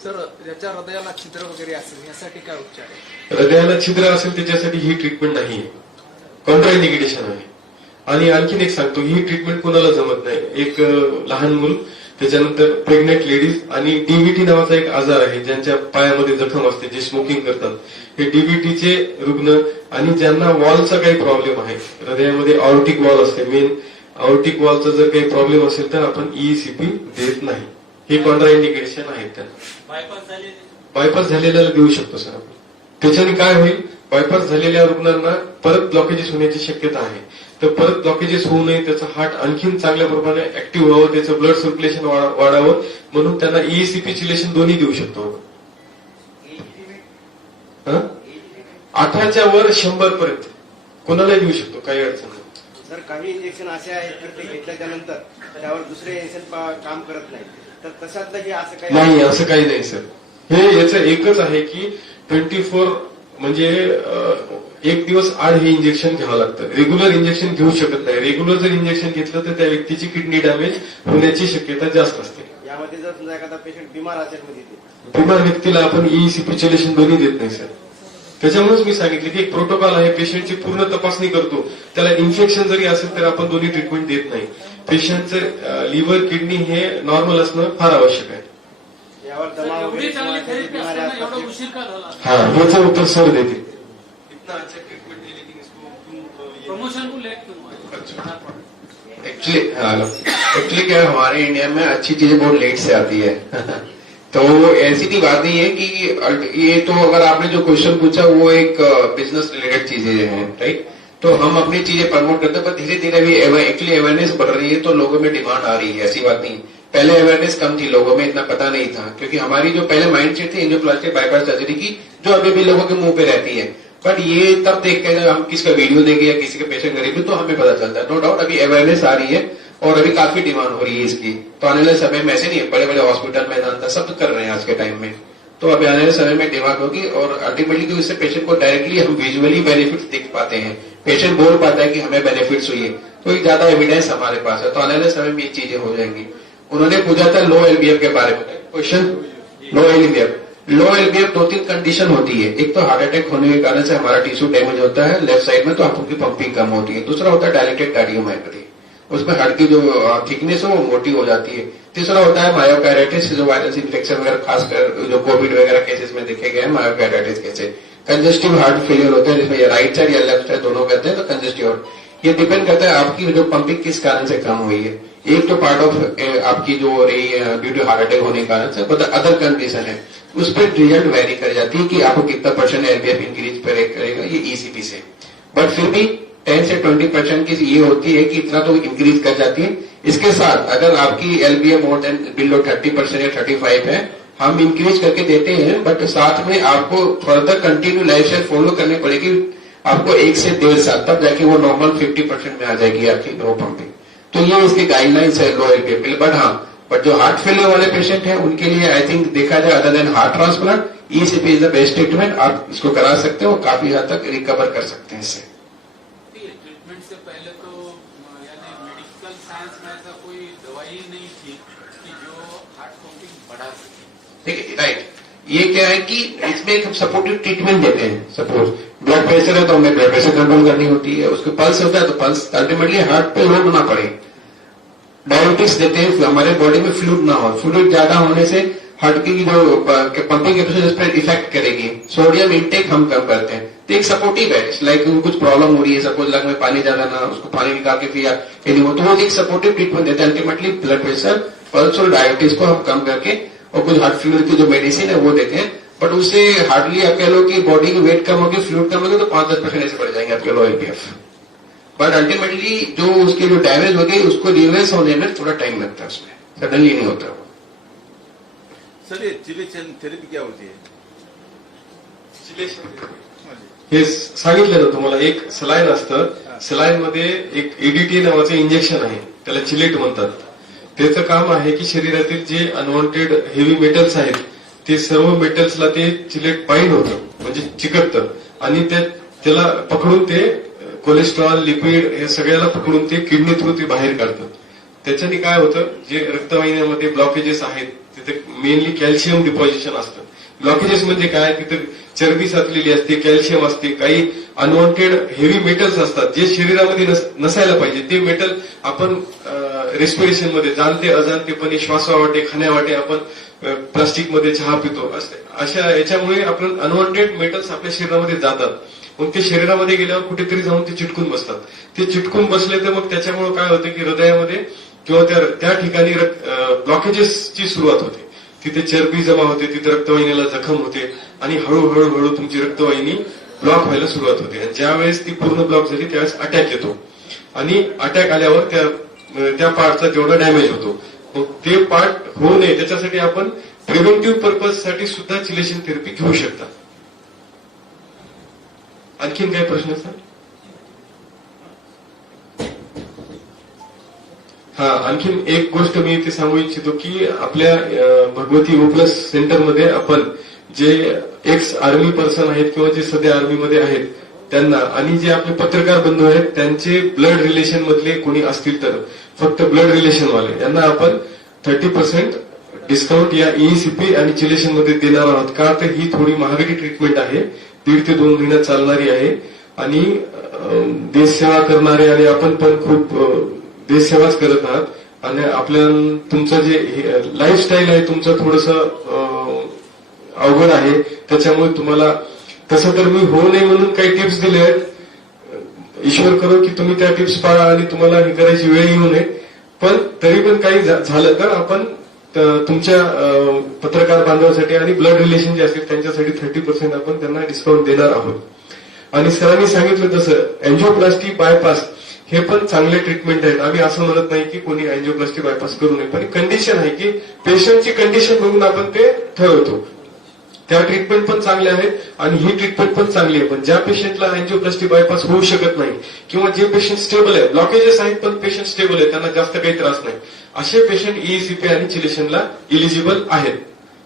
सर ज्याच्या हृदयाला छिद्र वगैरे असेल यासाठी काय उपचार आहे? हृदयाला छिद्र असेल त्याच्यासाठी ही ट्रीटमेंट नाही आहे, कॉन्ट्राइंडिकेशन आहे. आणि आणखीन एक सांगतो, ही ट्रीटमेंट कोणाला जमत नाही. एक लहान मूल, त्याच्यानंतर प्रेग्नेंट लेडीज आणि डीबीटी नावाचा एक आजार आहे, ज्यांच्या पायामध्ये जखम असते, जे स्मोकिंग करतात, हे डीबीटीचे रुग्ण आणि ज्यांना वॉलचा काही प्रॉब्लेम आहे, हृदयामध्ये ऑर्टिक वॉल असते, मेन ऑर्टिक वॉलचा जर काही प्रॉब्लेम असेल तर आपण ईसीपी देत नाही. हे कॉन्ट्राइंडिकेशन आहेत त्यांना. बायपास झालेल्याला देऊ शकतो सर आपण. त्याच्याने काय होईल, बायपास झालेल्या रुग्णांना परत ब्लॉकेजेस होण्याची शक्यता आहे. तर परत ब्लॉकेजेस होऊ नये, त्याचं हार्ट आणखीन चांगल्या प्रमाणे ऍक्टिव्ह व्हावं, त्याचं ब्लड सर्क्युलेशन वाढावं, म्हणून त्यांना ईसीपी चिलेशन दोन्ही देऊ शकतो. 18च्या वर 100 पर्यंत कोणालाही देऊ शकतो, काही अडचण नाही. सर काही इंजेक्शन असे आहेत तर ते घेतल्याच्या नंतर त्यावर दुसरे इंजेक्शन काम करत नाही, तर तशातलं हे असं काही नाही, असं काही नाही सर. हे याचं एकच आहे की 24 म्हणजे 1 दिवस आड हे इंजेक्शन घ्यावं लागतं. रेग्युलर इंजेक्शन घेऊ शकत नाही. रेग्युलर जर इंजेक्शन घेतलं तर त्या व्यक्तीची किडनी डॅमेज होण्याची शक्यता जास्त असते. यामध्ये जर समजा एखादा पेशंट बिमार असेल म्हणजे बिमार व्यक्तीला आपण ईसीपी चिलेशन दोन्ही देत नाही सर. त्याच्यामुळेच मी सांगितलं की एक प्रोटोकॉल आहे, पेशंटची पूर्ण तपासणी करतो, त्याला इन्फेक्शन जरी असेल तर आपण दोन्ही ट्रीटमेंट देत नाही. पेशंटचं लिव्हर किडनी हे नॉर्मल असणं फार आवश्यक आहे. यावर दमा वगैरे किंवा काही बिमारी असतात हा, ह्याचं उत्तर सर देतील. एक्चुअली क्या है, हमारे इंडिया में अच्छी चीजें बहुत लेट से आती है तो ऐसी की बात नहीं है कि ये तो अगर आपने जो क्वेश्चन पूछा वो एक बिजनेस रिलेटेड चीजें हैं, राइट. तो हम अपनी चीजें प्रमोट करते हैं, पर धीरे धीरे भी एक्चुअली अवेयरनेस बढ़ रही है, तो लोगों में डिमांड आ रही है, ऐसी बात नहीं. पहले अवेयरनेस कम थी, लोगों में इतना पता नहीं था, क्योंकि हमारी जो पहले माइंडसेट थी एंजियोप्लास्टी बाईपास सर्जरी की, जो अभी भी लोगों के मुंह पे रहती है. बट ये तब देखते हैं जब हम किसी का वीडियो देंगे या किसी के पेशेंट करेंगे तो हमें पता चलता है. नो डाउट अभी अवेयरनेस आ रही है और अभी काफी डिमांड हो रही है इसकी. तो आने वाले समय में ऐसे नहीं है, बड़े बड़े हॉस्पिटल में जानता सब कर रहे हैं आज के टाइम में. तो अभी आने वाले समय में डिमांड होगी और अल्टीमेटली तो इससे पेशेंट को डायरेक्टली हम विजुअली बेनिफिट्स दिख पाते हैं, पेशेंट बोल पाता है कि हमें बेनिफिट्स हुई है, तो एक ज्यादा एविडेंस हमारे पास है, तो आने वाले समय में ये चीजें हो जाएंगी। उन्होंने पूछा था लो एलबीएफ के बारे में क्वेश्चन। लो एलबीएफ 2-3 कंडीशन होती है, एक तो हार्ट अटैक होने के कारण से हमारा टिश्यू डैमेज होता है लेफ्ट साइड में, तो आपकी पंपिंग कम होती है। दूसरा होता है डायलेटेड कार्डियोमायोपैथी, उसमें हार्ट की जो थिकनेस है वो मोटी हो जाती है। तीसरा होता है मायोकार्डाइटिस, जो वायरस इन्फेक्शन वगैरह खासकर जो कोविड वगैरह केसेस में देखे गए हैं myocarditis cases. Congestive heart failure होता है जिसमें राइट साइड या लेफ्ट साइड दोनों कहते हैं, तो कंजेस्टिव। ये डिपेंड करता है आपकी जो पंपिंग किस कारण से कम हुई है। एक तो पार्ट ऑफ आपकी जो हो रही है ड्यू टू हार्ट अटैक होने के कारण से, बट अदर कंडीशन है उस पर रिजल्ट वेरी कर जाती है कि आपको कितना % एलबीएफ इंक्रीज करेगा ये ईसीपी से। बट फिर भी 10 से 20% की ये होती है कि इतना तो इंक्रीज कर जाती है। इसके साथ अगर आपकी एलबीएफ मोर देन बिलो 30% या 35 है, हम इंक्रीज करके देते हैं, बट साथ में आपको further continue life style follow करनी पड़ेगी आपको 1 से 1.5 साल, तब जाके वो नॉर्मल 50% में आ जाएगी आपकी नो पंपिंग। तो ये इसकी गाइडलाइंस है लो एलबीएफ के लिए। बट जो हार्ट फेलियर वाले पेशेंट हैं उनके लिए आई थिंक देखा जाए other than heart transplant, ECP is the best treatment. आप इसको करा सकते हो, काफी हद तक रिकवर कर सकते हैं इससे। ट्रीटमेंट से पहले तो यानी मेडिकल साइंस में ऐसा कोई दवाई नहीं थी कि जो हार्ट पंपिंग बढ़ा सके। ठीक है, राइट। ये क्या है कि इसमें एक सपोर्टिव ट्रीटमेंट देते हैं। सपोज ब्लड प्रेशर है तो हमें ब्लड प्रेशर कंट्रोल करनी होती है, उसके पल्स होता है तो पल्स अल्टीमेटली हार्ट पे लोड ना पड़े। डायबिटिक्स देते हैं हमारे बॉडी में फ्लूइड ना हो, फ्लूइड ज्यादा होने से हार्ट की जो पंपिंग कैपेसिटी उस पर इफेक्ट करेगी। सोडियम इंटेक हम कम करते हैं, तो एक सपोर्टिव है। लाइक कुछ प्रॉब्लम हो रही है, सपोज लग में पानी ज्यादा ना, उसको पानी निकाल के फिर कहीं हो, तो वो एक सपोर्टिव ट्रीटमेंट देते हैं। अल्टीमेटली ब्लड प्रेशर, पल्स और डायबिटीज को हम कम करके और कुछ हार्ट फ्लूइड की जो मेडिसिन है वो देते हैं। बट उससे हार्डली आप कह लो कि बॉडी की वेट कम होगी, फ्लूइड कम होगी, तो 5-10% ऐसे बढ़ जाएंगे आपके लो एलबीएफ। बट अल्टीमेटली जो उसकी जो डैमेज हो गई उसको रिवर्स होने में थोड़ा टाइम लगता है, उसमें सडनली नहीं होता वो। सर ये चिलेशन थेरेपी क्या होती है? हे सांगितलं ना तुम्हाला, एक सलाईन असतं, सलाईन मध्ये एक ईडीटी नावाचं इंजेक्शन आहे, त्याला चिलेट म्हणतात. त्याचं काम आहे की शरीरातील जे अनवॉन्टेड हेवी मेटल्स आहेत ते सर्व मेटल्सला ते चिलेट बाइंड होतं, म्हणजे चिकटतं, आणि त्याला पकडून ते कोलेस्ट्रॉल, लिपिड हे सगळ्याला पकडून ते किडनी थ्रू ते बाहेर काढतं. त्याच्याने काय होतं, जे रक्तवाहिन्यामध्ये ब्लॉकेजेस आहेत तिथे मेनली कॅल्शियम डिपॉझिशन असतं. ब्लॉकेजेस म्हणजे काय, तिथे चरबी साचलेली असते, कॅल्शियम असते, काही अनवॉन्टेड हेवी मेटल्स असतात जे शरीरामध्ये नसायला पाहिजे. ते मेटल आपण रेस्पिरेशन मध्ये जाणते अजाणतेपणे श्वासावाटे खाण्यावाटे आपण प्लास्टिकमध्ये चहा पितो, अशा याच्यामुळे आपण अनवॉन्टेड मेटल्स आपल्या शरीरामध्ये जातात. मग ते शरीरामध्ये गेल्यावर कुठेतरी जाऊन ते चिटकून बसतात. ते चिटकून बसले तर मग त्याच्यामुळे काय होतं की हृदयामध्ये किंवा त्या ठिकाणी ब्लॉकेजेसची सुरुवात होते. तिथे चरबी जमा होते, तिथे रक्तवाहिनीला जखम होते आणि हळूहळू तुमची रक्तवाहिनी ब्लॉक व्हायला सुरुवात होते. आणि ज्यावेळेस ती पूर्ण ब्लॉक झाली त्यावेळेस अटॅक येतो आणि अटॅक आल्यावर त्या पार्टचा तेवढा डॅमेज होतो. मग ते पार्ट होऊ नये त्याच्यासाठी आपण प्रिव्हेंटिव्ह पर्पज साठी सुद्धा चिलेशन थेरपी घेऊ शकता. आणखीन काय प्रश्न सर? हा, आणखीन एक गोष्ट मी इथे सांगू इच्छितो की आपल्या भगवती ओप्लस सेंटरमध्ये आपण जे एक्स आर्मी पर्सन आहेत किंवा जे सध्या आर्मीमध्ये आहेत त्यांना आणि जे आपले पत्रकार बंधू आहेत त्यांचे ब्लड रिलेशन मधले कोणी असतील तर फक्त ब्लड रिलेशन वाले यांना आपण 30% डिस्काउंट या ईसीपी आणि चिलेशन मध्ये देणार आहोत. का तर ही थोडी महागडी ट्रीटमेंट आहे, 1.5 ते 2 महिन्यात चालणारी आहे आणि देशसेवा करणारे आणि आपण पण खूप देशसेवाच करत आहात आणि आपल्या तुमचं जे लाईफस्टाईल आहे तुमचं थोडंसं अवघड आहे, त्याच्यामुळे तुम्हाला तसं तर मी होऊ नये म्हणून काही टिप्स दिले आहेत. ईश्वर करो की तुम्ही त्या टिप्स पाळा आणि तुम्हाला हे करायची वेळ येऊ नये. पण तरी पण काही झालं तर आपण तुमच्या पत्रकार बांधवासाठी आणि ब्लड रिलेशन जे असतील त्यांच्यासाठी 30% आपण त्यांना डिस्काउंट देणार आहोत. आणि सरांनी सांगितलं तसं अँजिओप्लास्टी, बायपास हे पण चांगले ट्रीटमेंट आहेत. आम्ही असं म्हणत नाही की कोणी अँजिओप्लास्टी बायपास करू नये, पण कंडिशन आहे की पेशंटची कंडिशन बघून आपण ते ठरवतो. त्या ट्रीटमेंट पण चांगल्या आहेत आणि ही ट्रीटमेंट पण चांगली आहे. पण ज्या पेशंटला अँजिओप्लास्टी बायपास होऊ शकत नाही किंवा जे पेशंट स्टेबल आहे, ब्लॉकेजेस आहेत पण पेशंट स्टेबल आहे, त्यांना जास्त काही त्रास नाही, असे पेशंट ईसीपी आणि चिलेशनला इलिजिबल आहेत.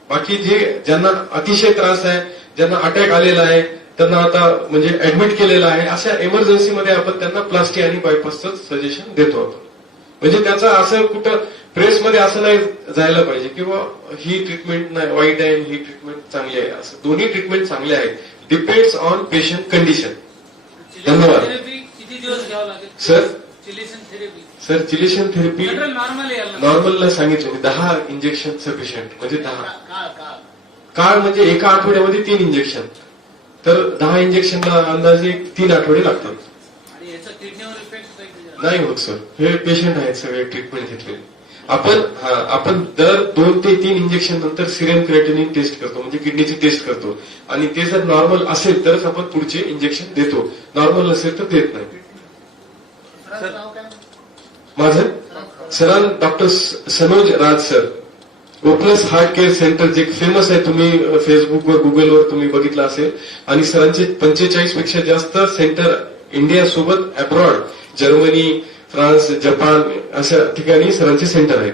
बाकी जे ज्यांना अतिशय त्रास आहे, ज्यांना अटॅक आलेला आहे, त्यांना आता म्हणजे ऍडमिट केलेलं आहे, अशा इमर्जन्सीमध्ये आपण त्यांना प्लास्टी आणि बायपासचं सजेशन देतो आपण. म्हणजे त्याचा असं कुठं प्रेसमध्ये असं नाही जायला पाहिजे किंवा ही ट्रीटमेंट नाही वाईट आहे, ही ट्रीटमेंट चांगली आहे, असं दोन्ही ट्रीटमेंट चांगले आहेत. Depends on patient condition. धन्यवाद. किती दिवस घ्यावं लागेल sir chelation therapy? Sir chelation therapy normal नॉर्मलला सांगितलं मी 10 इंजेक्शन सफिशियंट, म्हणजे 10 का काळ म्हणजे एका आठवड्यामध्ये 3 इंजेक्शन, तर 10 इंजेक्शनला अंदाजे 3 आठवडे लागतात. आणि याचा किडनीवर इफेक्ट नाही होत सर, हे पेशंट आहेत सगळे ट्रीटमेंट घेतलेले. आपण दर 2 ते 3 इंजेक्शन नंतर सिरम क्रिएटिनिन टेस्ट करतो, म्हणजे किडनीची टेस्ट करतो, आणि ते जर नॉर्मल असेल तरच आपण पुढचे इंजेक्शन देतो, नॉर्मल असेल तर देत नाही. माझं सरांन डॉक्टर सनोज राज सर, ओप्लस हार्ट केअर सेंटर, जे फेमस आहे, तुम्ही फेसबुकवर गुगलवर तुम्ही बघितलं असेल. आणि सरांचे 45 पेक्षा जास्त सेंटर इंडियासोबत अब्रॉड, जर्मनी, फ्रान्स, जपान अशा ठिकाणी सरांचे सेंटर आहेत.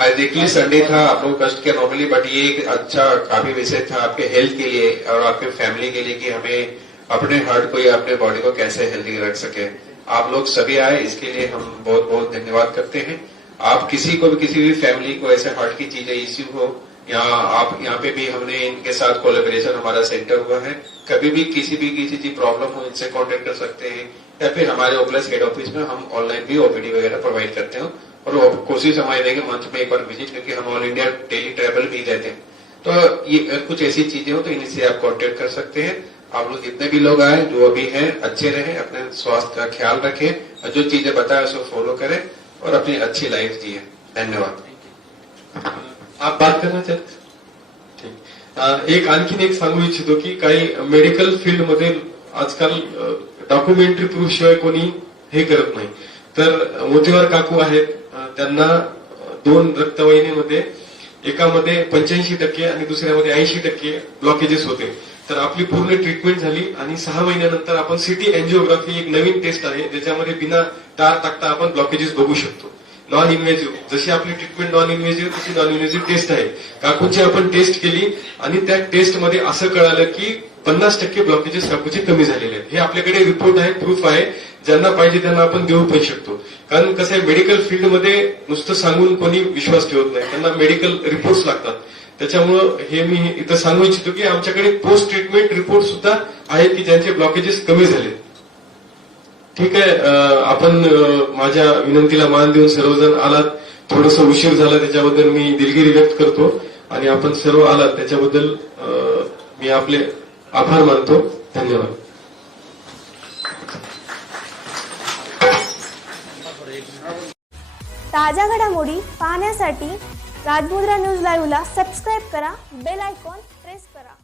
आज एक्चुअली संडे था, आप लोग कष्ट किया नॉर्मली, बट ये एक अच्छा काफी विषय था आपके हेल्थ के लिए और आपके फैमिली के लिए कि हमें अपने हार्ट को या अपने बॉडी को कैसे हेल्दी रख सके. आप लोग सभी आए, इसके लिए हम बहुत बहुत धन्यवाद करते हैं. आप किसी को भी, किसी भी फैमिली को ऐसे हार्ट की चीजें इश्यू हो, यहाँ पे भी हमने इनके साथ कोलेबोरेशन, हमारा सेंटर हुआ है. कभी भी किसी चीज प्रॉब्लम हो, इनसे कांटेक्ट कर सकते हैं, या फिर हमारे ओप्लस हेड ऑफिस में हम ऑनलाइन भी ओपीडी वगैरह प्रोवाइड करते हैं. और कोशिश हमारी रहेगी मंथ में एक बार विजिट, क्योंकि हम ऑल इंडिया डेली ट्रैवल भी देते हैं. तो ये कुछ ऐसी चीजें हो तो इनसे आप कांटेक्ट कर सकते हैं. आप लोग जितने भी लोग आए, जो अभी हैं, अच्छे रहें, अपने स्वास्थ्य का ख्याल रखें, और जो चीजें बताए उसको फॉलो करें और अपनी अच्छी लाइफ जिए. धन्यवाद. आप बात करना चाहते? ठीक. आणखीन एक सांगू इच्छितो की काही मेडिकल फील्डमध्ये आजकाल डॉक्युमेंटरी प्रूफ शिवाय कोणी हे करत नाही. तर मोतीवार काकू आहेत, त्यांना 2 रक्तवाहिनीमध्ये एकामध्ये 85% आणि दुसऱ्यामध्ये 80% ब्लॉकेजेस होते. तर आपली पूर्ण ट्रीटमेंट झाली आणि 6 महिन्यानंतर आपण सिटी एन्जिओग्राफी, एक नवीन टेस्ट आहे ज्याच्यामध्ये बिना टार टाकता आपण ब्लॉकेजेस बघू शकतो. नॉन इन्व्हेजिव्ह, जशी आपली ट्रीटमेंट नॉन इन्व्हेजिव्ह तशी नॉन इन्व्हेजिव्ह टेस्ट आहे. काकूची आपण टेस्ट केली आणि त्या टेस्टमध्ये असं कळालं की 50% ब्लॉकेजेस काकूचे कमी झालेले आहेत. हे आपल्याकडे रिपोर्ट आहे, प्रूफ आहे. ज्यांना पाहिजे त्यांना आपण देऊ पण शकतो. कारण कसं आहे, मेडिकल फील्डमध्ये नुसतं सांगून कोणी विश्वास ठेवत नाही, त्यांना मेडिकल रिपोर्ट्स लागतात. त्याच्यामुळं हे मी इथं सांगू इच्छितो की आमच्याकडे पोस्ट ट्रीटमेंट रिपोर्ट सुद्धा आहेत की ज्यांचे ब्लॉकेजेस कमी झाले. ठीक आहे. आपण माझ्या विनंतीला मान देऊन सर्वजण आलात. थोडंसं उशीर झाला त्याच्याबद्दल मी दिलगिरी व्यक्त करतो, आणि आपण सर्व आलात त्याच्याबद्दल मी आपले आभार मानतो. धन्यवाद. ताज्या घडामोडी पाहण्यासाठी राजमुद्रा न्यूज लाईव्हला सबस्क्राईब करा, बेल आयकॉन प्रेस करा.